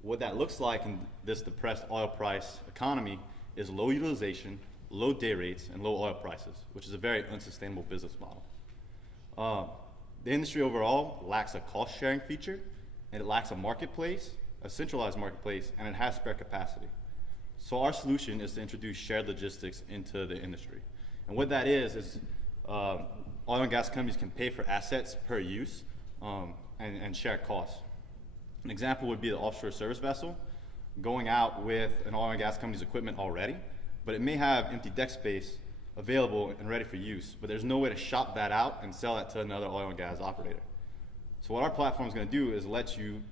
What that looks like in this depressed oil price economy is low utilization, low day rates, and low oil prices, which is a very unsustainable business model. The industry overall lacks a cost-sharing feature, and it lacks a marketplace, a centralized marketplace, and it has spare capacity. So our solution is to introduce shared logistics into the industry. And what that is oil and gas companies can pay for assets per use and share costs. An example would be the offshore service vessel going out with an oil and gas company's equipment already, but it may have empty deck space available and ready for use, but there's no way to shop that out and sell that to another oil and gas operator. So what our platform is going to do is let you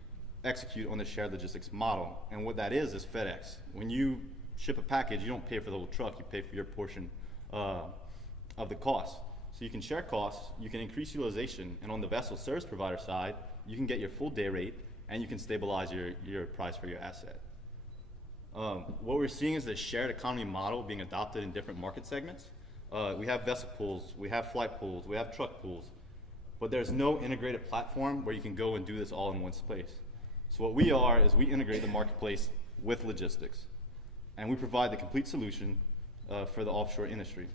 execute on the shared logistics model. And what that is FedEx. When you ship a package, you don't pay for the whole truck, you pay for your portion of the cost. So you can share costs, you can increase utilization, and on the vessel service provider side, you can get your full day rate and you can stabilize your price for your asset. What we're seeing is the shared economy model being adopted in different market segments. We have vessel pools, we have flight pools, we have truck pools, but there's no integrated platform where you can go and do this all in one place. So what we are is we integrate the marketplace with logistics, and we provide the complete solution for the offshore industry.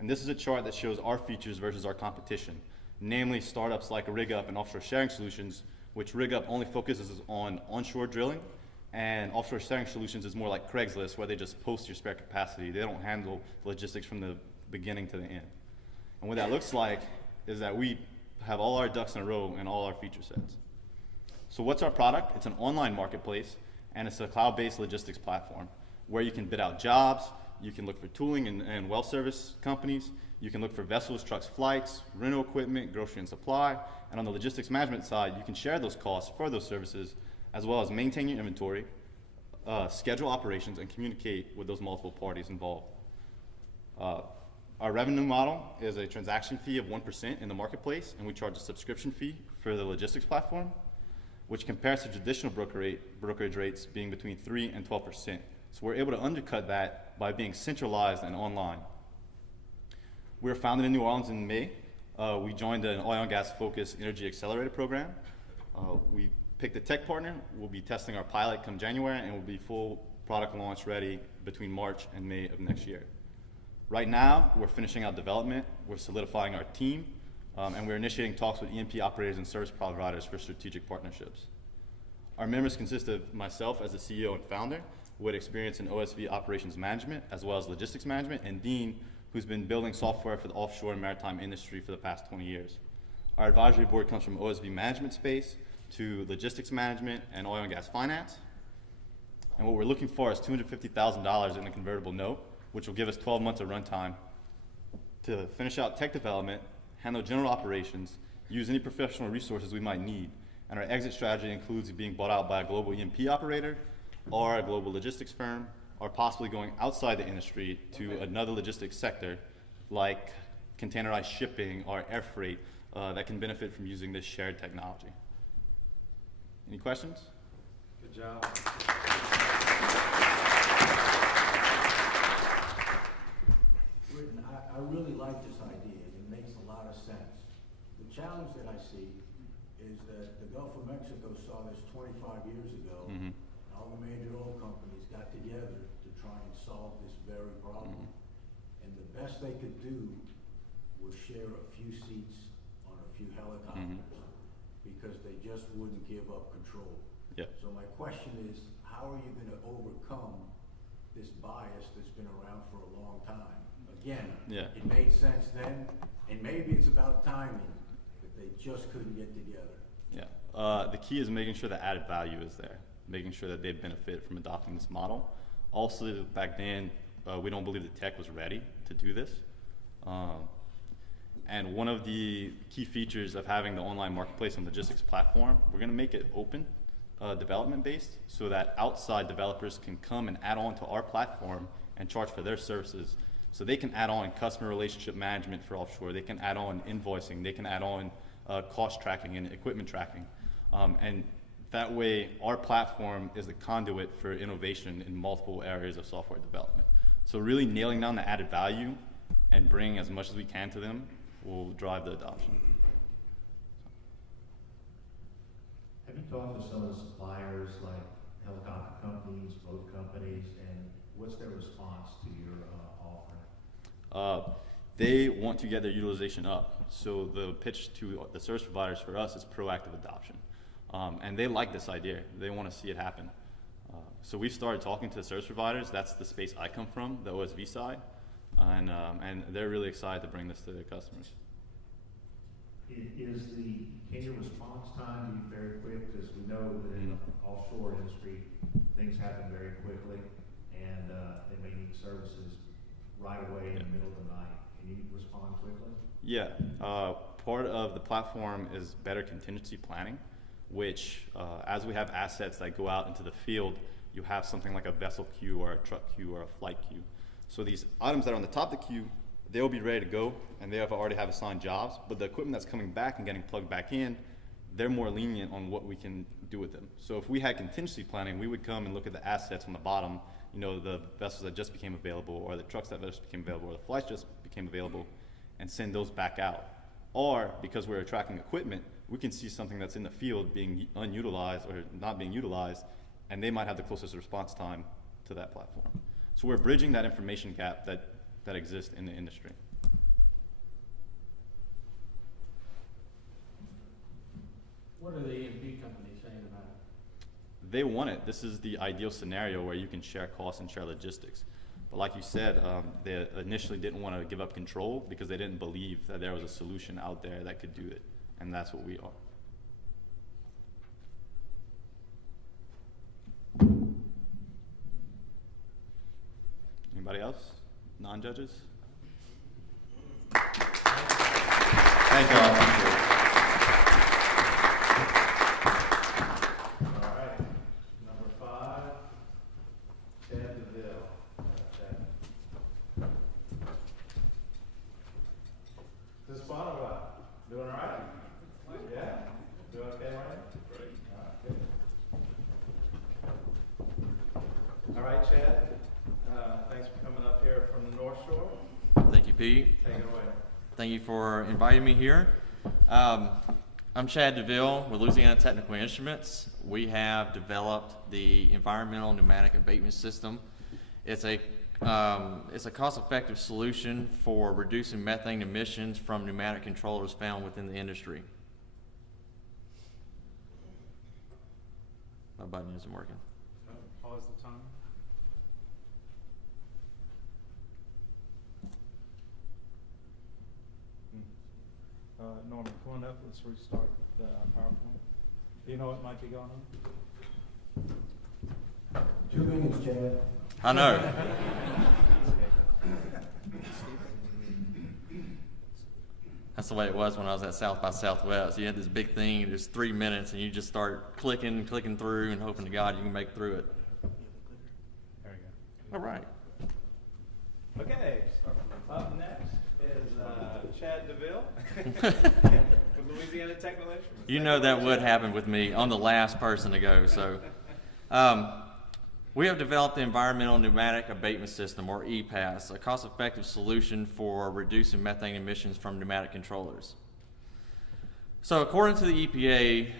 And this is a chart that shows our features versus our competition, namely startups like RigUp and Offshore Sharing Solutions, which RigUp only focuses on onshore drilling, and Offshore Sharing Solutions is more like Craigslist, where they just post your spare capacity. They don't handle logistics from the beginning to the end. And what that looks like is that we have all our ducks in a row and all our feature sets. So what's our product? It's an online marketplace, and it's a cloud-based logistics platform where you can bid out jobs, you can look for tooling and well service companies, you can look for vessels, trucks, flights, rental equipment, grocery and supply, and on the logistics management side, you can share those costs for those services, as well as maintain your inventory, schedule operations, and communicate with those multiple parties involved. Our revenue model is a transaction fee of 1% in the marketplace, and we charge a subscription fee for the logistics platform, which compares to traditional brokerage rates being between 3 and 12%. So we're able to undercut that by being centralized and online. We were founded in New Orleans in May. We joined an oil and gas focused energy accelerator program. We picked a tech partner. We'll be testing our pilot come January, and we'll be full product launch ready between March and May of next year. Right now, we're finishing out development, we're solidifying our team, and we're initiating talks with E&P operators and service providers for strategic partnerships. Our members consist of myself as the CEO and founder, with experience in OSV operations management, as well as logistics management, and Dean, who's been building software for the offshore and maritime industry for the past 20 years. Our advisory board comes from OSV management space to logistics management and oil and gas finance. And what we're looking for is $250,000 in a convertible note, which will give us 12 months of runtime to finish out tech development, handle general operations, use any professional resources we might need. And our exit strategy includes being bought out by a global E&P operator or a global logistics firm, or possibly going outside the industry to another logistics sector like containerized shipping or air freight that can benefit from using this shared technology. Any questions? Good job. Britton, I really like this idea. It makes a lot of sense. The challenge that I see is that the Gulf of Mexico saw this 25 years ago, and all the major oil companies got together to try and solve this very problem. And the best they could do was share a few seats on a few helicopters because they just wouldn't give up control. Yeah. So my question is, how are you going to overcome this bias that's been around for a long time? Again, it made sense then, and maybe it's about timing, that they just couldn't get together. Yeah. The key is making sure the added value is there, making sure that they benefit from adopting this model. Also, back then, we don't believe the tech was ready to do this. And one of the key features of having the online marketplace and logistics platform, we're going to make it open, development based, so that outside developers can come and add on to our platform and charge for their services. So they can add on customer relationship management for offshore, they can add on invoicing, they can add on cost tracking and equipment tracking. And that way, our platform is the conduit for innovation in multiple areas of software development. So really nailing down the added value and bringing as much as we can to them will drive the adoption. Have you talked to some of the suppliers like helicopter companies, boat companies, and what's their response to your offering? They want to get their utilization up. So the pitch to the service providers for us is proactive adoption. And they like this idea. They want to see it happen. So we've started talking to the service providers. That's the space I come from, the OSV side. And they're really excited to bring this to their customers. Can your response time be very quick? Because we know that in the offshore industry, things happen very quickly, and they may need services right away in the middle of the night. Can you respond quickly? Yeah, part of the platform is better contingency planning, which as we have assets that go out into the field, you have something like a vessel queue or a truck queue or a flight queue. So these items that are on the top of the queue, they'll be ready to go, and they already have assigned jobs, but the equipment that's coming back and getting plugged back in, they're more lenient on what we can do with them. So if we had contingency planning, we would come and look at the assets on the bottom, you know, the vessels that just became available, or the trucks that just became available, or the flights just became available, and send those back out. Or, because we're tracking equipment, we can see something that's in the field being unutilized or not being utilized, and they might have the closest response time to that platform. So we're bridging that information gap that exists in the industry. What are the E&P companies saying about it? They want it. This is the ideal scenario where you can share costs and share logistics. But like you said, they initially didn't want to give up control because they didn't believe that there was a solution out there that could do it. And that's what we are. Anybody else? Non-judges? Thank you all. All right, number 5, Chad DeVille. Is this fun or what? Doing all right? Yeah? Doing okay, right? Great. All right, good. All right, Chad, thanks for coming Pete. Take it away. Thank you for inviting me here. I'm Chad DeVille with Louisiana Technical Instruments. We have developed the environmental pneumatic abatement system. It's a cost-effective solution for reducing methane emissions from pneumatic controllers found within the industry. My button isn't working. Pause the time. Norman, come on up. Let's restart the PowerPoint. Do you know what might be going on? 2 minutes, Chad. I know. That's the way it was when I was at South by Southwest. You had this big thing, there's 3 minutes, and you just start clicking through and hoping to God you can make it through it. There you go. All right. Okay. Up next is Chad DeVille with Louisiana Technical Instruments. You know that would happen with me. I'm the last person to go. So, we have developed the Environmental Pneumatic Abatement System, or EPAS, a cost-effective solution for reducing methane emissions from pneumatic controllers. So, according to the EPA,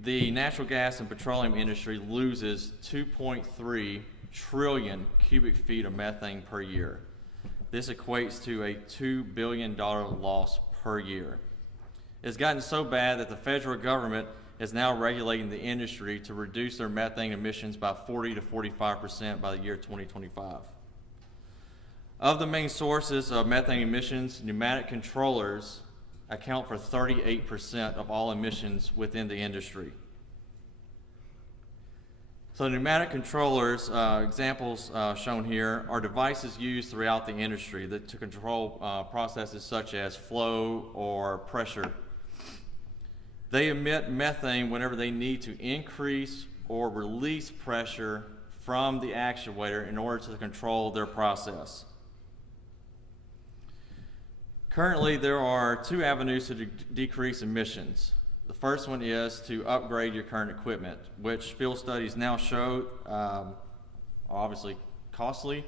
the natural gas and petroleum industry loses 2.3 trillion cubic feet of methane per year. This equates to a $2 billion loss per year. It's gotten so bad that the federal government is now regulating the industry to reduce their methane emissions by 40 to 45% by the year 2025. Of the main sources of methane emissions, pneumatic controllers account for 38% of all emissions within the industry. So pneumatic controllers, examples shown here, are devices used throughout the industry to control processes such as flow or pressure. They emit methane whenever they need to increase or release pressure from the actuator in order to control their process. Currently, there are 2 avenues to decrease emissions. The first one is to upgrade your current equipment, which field studies now show are obviously costly,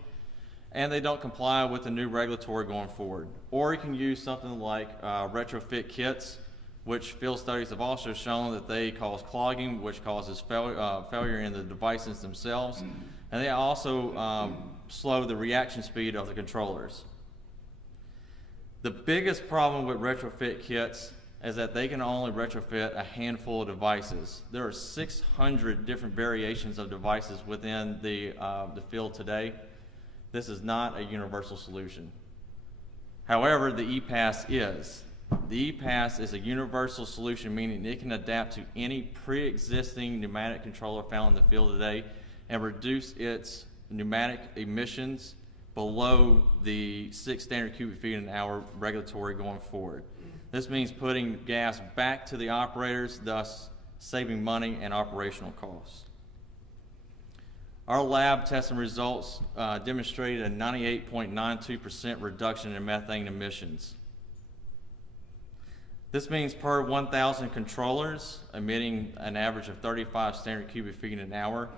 and they don't comply with the new regulatory going forward. Or you can use something like retrofit kits, which field studies have also shown that they cause clogging, which causes failure in the devices themselves, and they also slow the reaction speed of the controllers. The biggest problem with retrofit kits is that they can only retrofit a handful of devices. There are 600 different variations of devices within the field today. This is not a universal solution. However, the EPAS is. The EPAS is a universal solution, meaning it can adapt to any pre-existing pneumatic controller found in the field today and reduce its pneumatic emissions below the 6 standard cubic feet an hour regulatory going forward. This means putting gas back to the operators, thus saving money and operational costs. Our lab testing results demonstrated a 98.92% reduction in methane emissions. This means per 1,000 controllers emitting an average of 35 standard cubic feet an hour,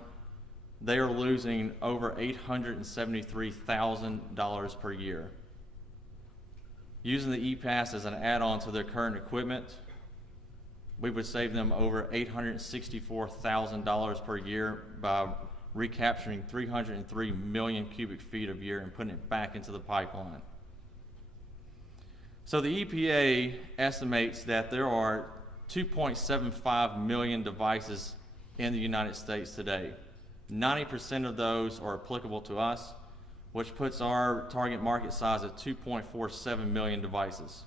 they are losing over $873,000 per year. Using the EPAS as an add-on to their current equipment, we would save them over $864,000 per year by recapturing 303 million cubic feet a year and putting it back into the pipeline. So the EPA estimates that there are 2.75 million devices in the United States today. 90% of those are applicable to us, which puts our target market size at 2.47 million devices.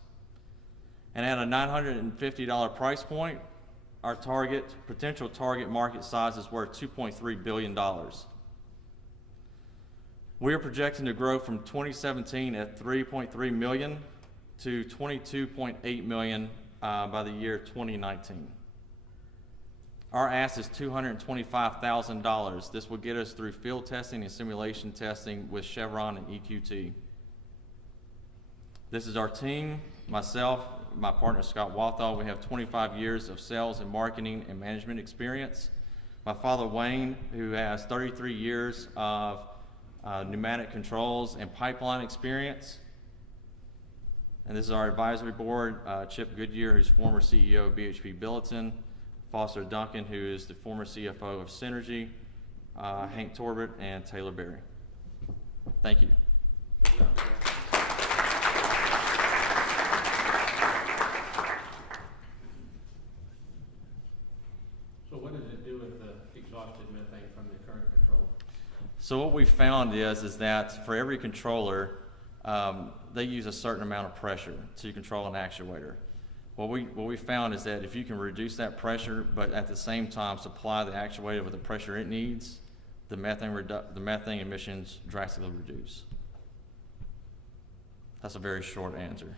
And at a $950 price point, our potential target market size is worth $2.3 billion. We are projecting to grow from 2017 at 3.3 million to 22.8 million by the year 2019. Our ask is $225,000. This will get us through field testing and simulation testing with Chevron and EQT. This is our team, myself, my partner Scott Walthall. We have 25 years of sales and marketing and management experience. My father Wayne, who has 33 years of pneumatic controls and pipeline experience. And this is our advisory board, Chip Goodyear, who's former CEO of BHP Billiton, Foster Duncan, who is the former CFO of Synergy, Hank Torbert, and Taylor Berry. Thank you. So what does it do with the exhausted methane from the current control? So what we found is that for every controller, they use a certain amount of pressure to control an actuator. What we found is that if you can reduce that pressure, but at the same time supply the actuator with the pressure it needs, the methane emissions drastically reduce. That's a very short answer.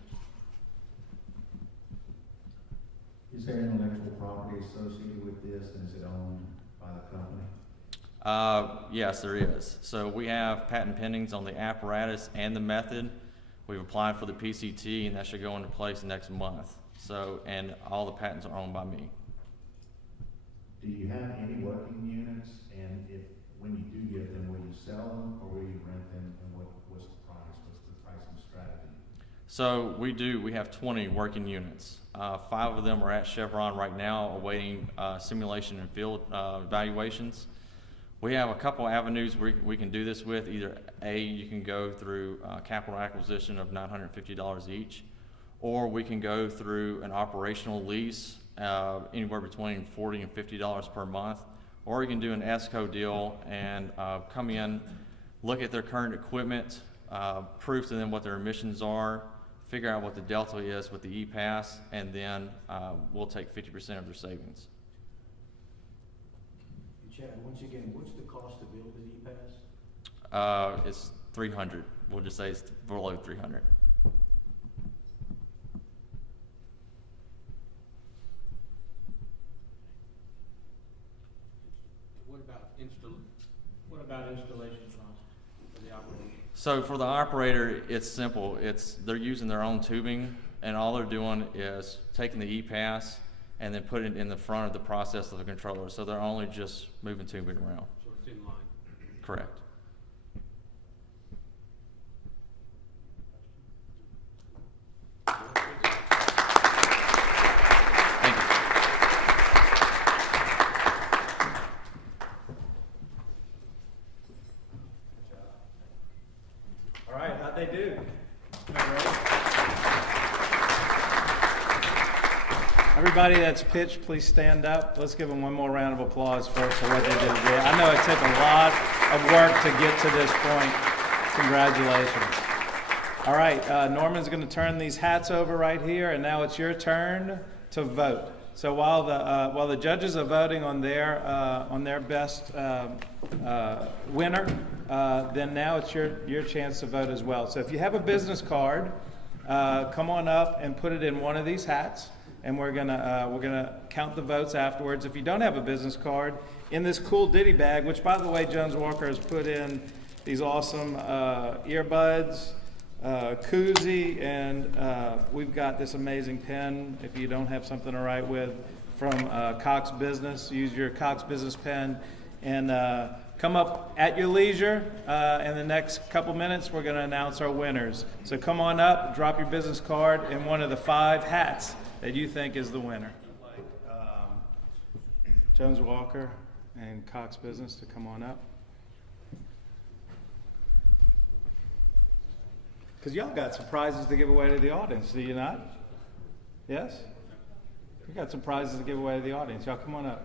Is there intellectual property associated with this, and is it owned by the company? Yes, there is. So we have patent pendings on the apparatus and the method. We've applied for the PCT, and that should go into place next month. So, and all the patents are owned by me. Do you have any working units, and when you do get them, will you sell them or will you rent them, and what's the price? What's the pricing strategy? So we have 20 working units. 5 of them are at Chevron right now awaiting simulation and field evaluations. We have a couple avenues we can do this with. Either A, you can go through capital acquisition of $950 each, or we can go through an operational lease anywhere between $40 and $50 per month, or you can do an ESCO deal and come in, look at their current equipment, prove to them what their emissions are, figure out what the delta is with the E-Pass, and then we'll take 50% of their savings. Chad, once again, what's the cost to build an E-Pass? It's $300. We'll just say it's below $300. What about installation costs for the operator? So for the operator, it's simple. They're using their own tubing, and all they're doing is taking the E-Pass and then putting it in the front of the process of the controller. So they're only just moving tubing around. So it's in line. Correct. Thank you. All right, how'd they do? Everybody that's pitched, please stand up. Let's give them one more round of applause for what they did today. I know it took a lot of work to get to this point. Congratulations. All right, Norman's going to turn these hats over right here, and now it's your turn to vote. So while the judges are voting on their best winner, then now it's your chance to vote as well. So if you have a business card, come on up and put it in one of these hats. And we're gonna count the votes afterwards. If you don't have a business card, in this cool ditty bag, which by the way, Jones Walker has put in these awesome earbuds, koozie, and we've got this amazing pen. If you don't have something to write with, from Cox Business, use your Cox Business pen, and come up at your leisure. In the next couple minutes, we're gonna announce our winners. So come on up, drop your business card in one of the 5 hats that you think is the winner. Jones Walker and Cox Business to come on up. Because y'all got some prizes to give away to the audience, do you not? Yes? We got some prizes to give away to the audience. Y'all come on up.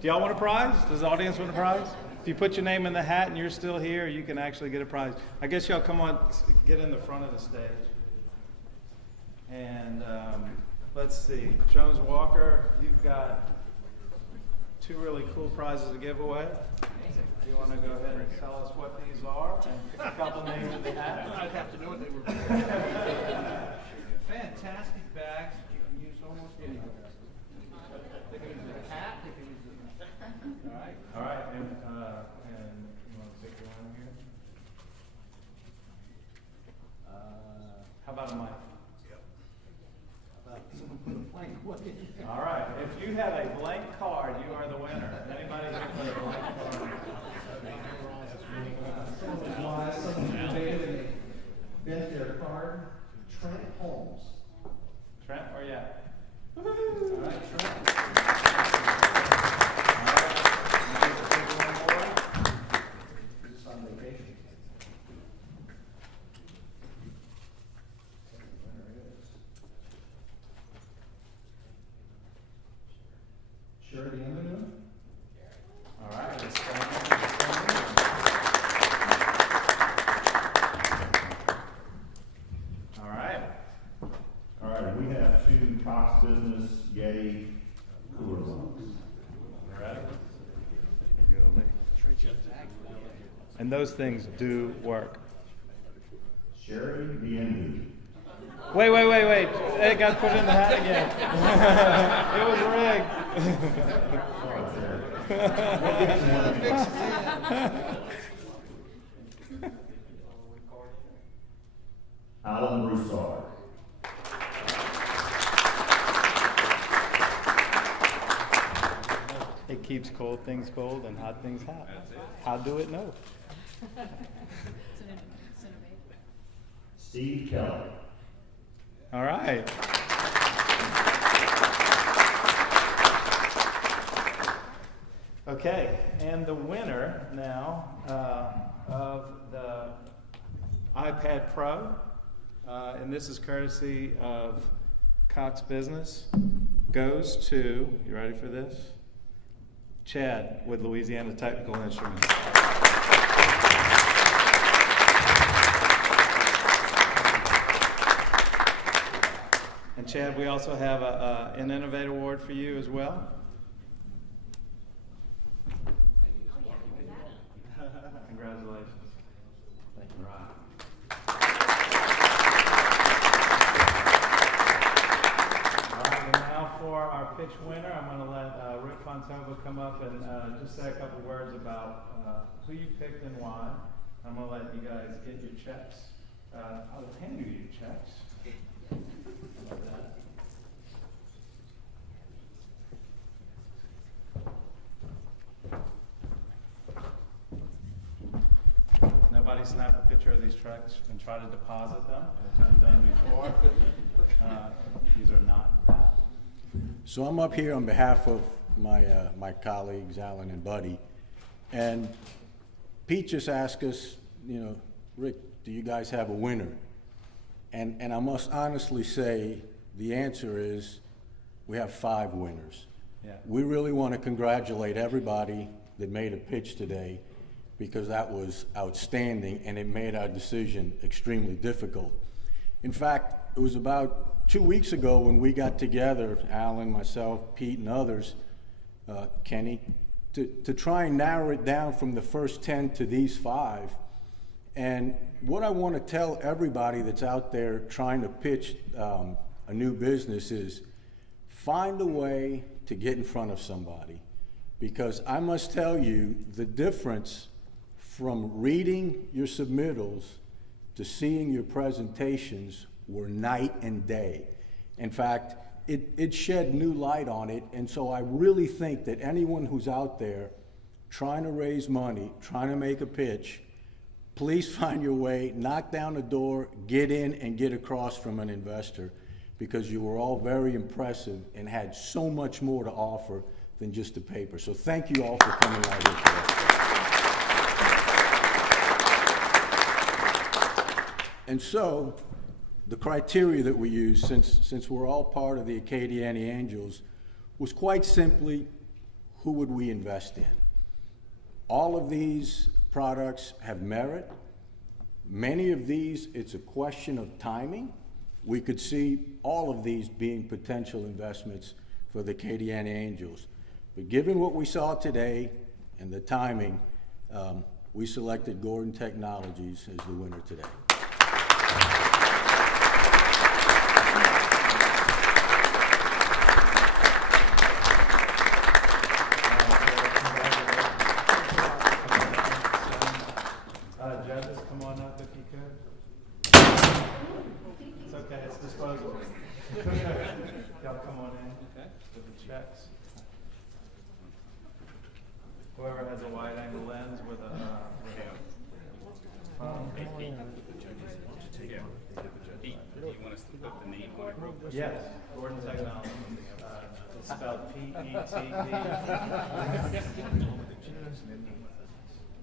Do y'all want a prize? Does the audience want a prize? If you put your name in the hat and you're still here, you can actually get a prize. I guess y'all come on, get in the front of the stage. And let's see, Jones Walker, you've got 2 really cool prizes to give away. You want to go ahead and tell us what these are and pick a couple names in the hat? I'd have to know what they were. Fantastic bags that you can use almost anywhere. They can use a hat, they can use a... All right. All right, and you want to pick one here? How about a mic? All right, if you have a blank card, you are the winner. Anybody can put a blank card? Someone bent their card, Trent, where you at? All right, Trent. Surety Avenue. All right, let's go. All right. All right, we have two Cox Business Yay cooler loans. All right. And those things do work. Sherry the Envy. Wait. It got put in the hat again. It was rigged. Alan Broussard. It keeps cold things cold and hot things hot. How do it know? Steve Kelly. All right. Okay, and the winner now of the iPad Pro, and this is courtesy of Cox Business, goes to, you ready for this? Chad with Louisiana Technical Instruments. And Chad, we also have an Innovate Award for you as well. Congratulations. Thank you. All right, and now for our pitch winner, I'm going to let Rick Fontova come up and just say a couple words about who you picked and why. I'm going to let you guys get your checks. I'll hand you your checks. How about that? Nobody snap a picture of these trucks and try to deposit them, which I've done before. These are not bad. So I'm up here on behalf of my colleagues, Alan and Buddy, and Pete just asked us, Rick, do you guys have a winner? And I must honestly say the answer is we have 5 winners. Yeah. We really want to congratulate everybody that made a pitch today, because that was outstanding and it made our decision extremely difficult. In fact, it was about 2 weeks ago when we got together, Alan, myself, Pete, and others, Kenny, to try and narrow it down from the first 10 to these 5. And what I want to tell everybody that's out there trying to pitch a new business is find a way to get in front of somebody. Because I must tell you, the difference from reading your submittals to seeing your presentations were night and day. In fact, it shed new light on it, and so I really think that anyone who's out there trying to raise money, trying to make a pitch, please find your way, knock down the door, get in and get across from an investor, because you were all very impressive and had so much more to offer than just the paper. So thank you all for coming out here today. And so, the criteria that we used, since we're all part of the Acadian Angels, was quite simply, who would we invest in? All of these products have merit. Many of these, it's a question of timing. We could see all of these being potential investments for the Acadian Angels. But given what we saw today and the timing, we selected Gordon Technologies as the winner today. Judges, come on up if you could. It's okay, it's disposable. Y'all come on in with the checks. Whoever has a wide angle lens with a phone. you want us to put the name on it real quick? Yes, Gordon Technology. It's spelled P-E-T-D.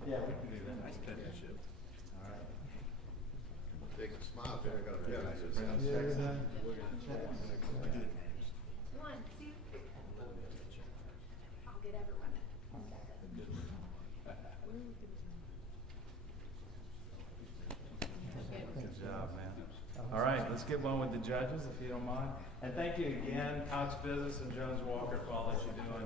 Yeah, we can do that. Nice penmanship. All right. Big smile there. I got a pen. One, two. I'll get everyone. Good job, man. All right, let's get one with the judges, if you don't mind. And thank you again, Cox Business and Jones Walker, for all that you're doing.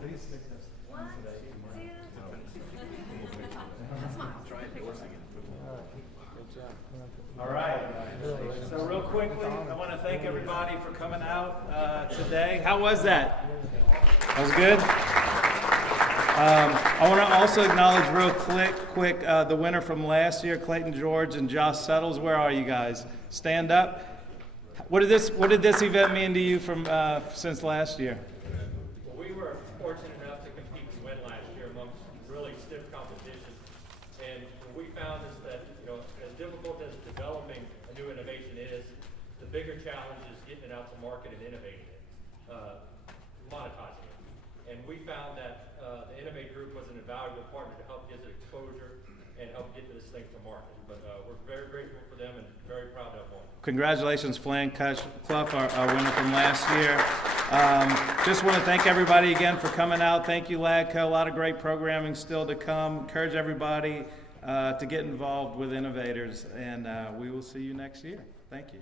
Please stick this. One, two. All right. So real quickly, I want to thank everybody for coming out today. How was that? That was good? I want to also acknowledge real quick the winner from last year, Clayton George and Josh Settles. Where are you guys? Stand up. What did this event mean to you from since last year? Well, we were fortunate enough to compete and win last year amongst really stiff competition. And what we found is that, as difficult as developing a new innovation is, the bigger challenge is getting it out to market and innovating it, monetizing it. And we found that the Innovate group was an invaluable partner to help get the exposure and help get this thing to market. But we're very grateful for them and very proud to have won. Congratulations, Flan Clough, our winner from last year. Just want to thank everybody again for coming out. Thank you, LAGCO. A lot of great programming still to come. Encourage everybody to get involved with innovators, and we will see you next year. Thank you.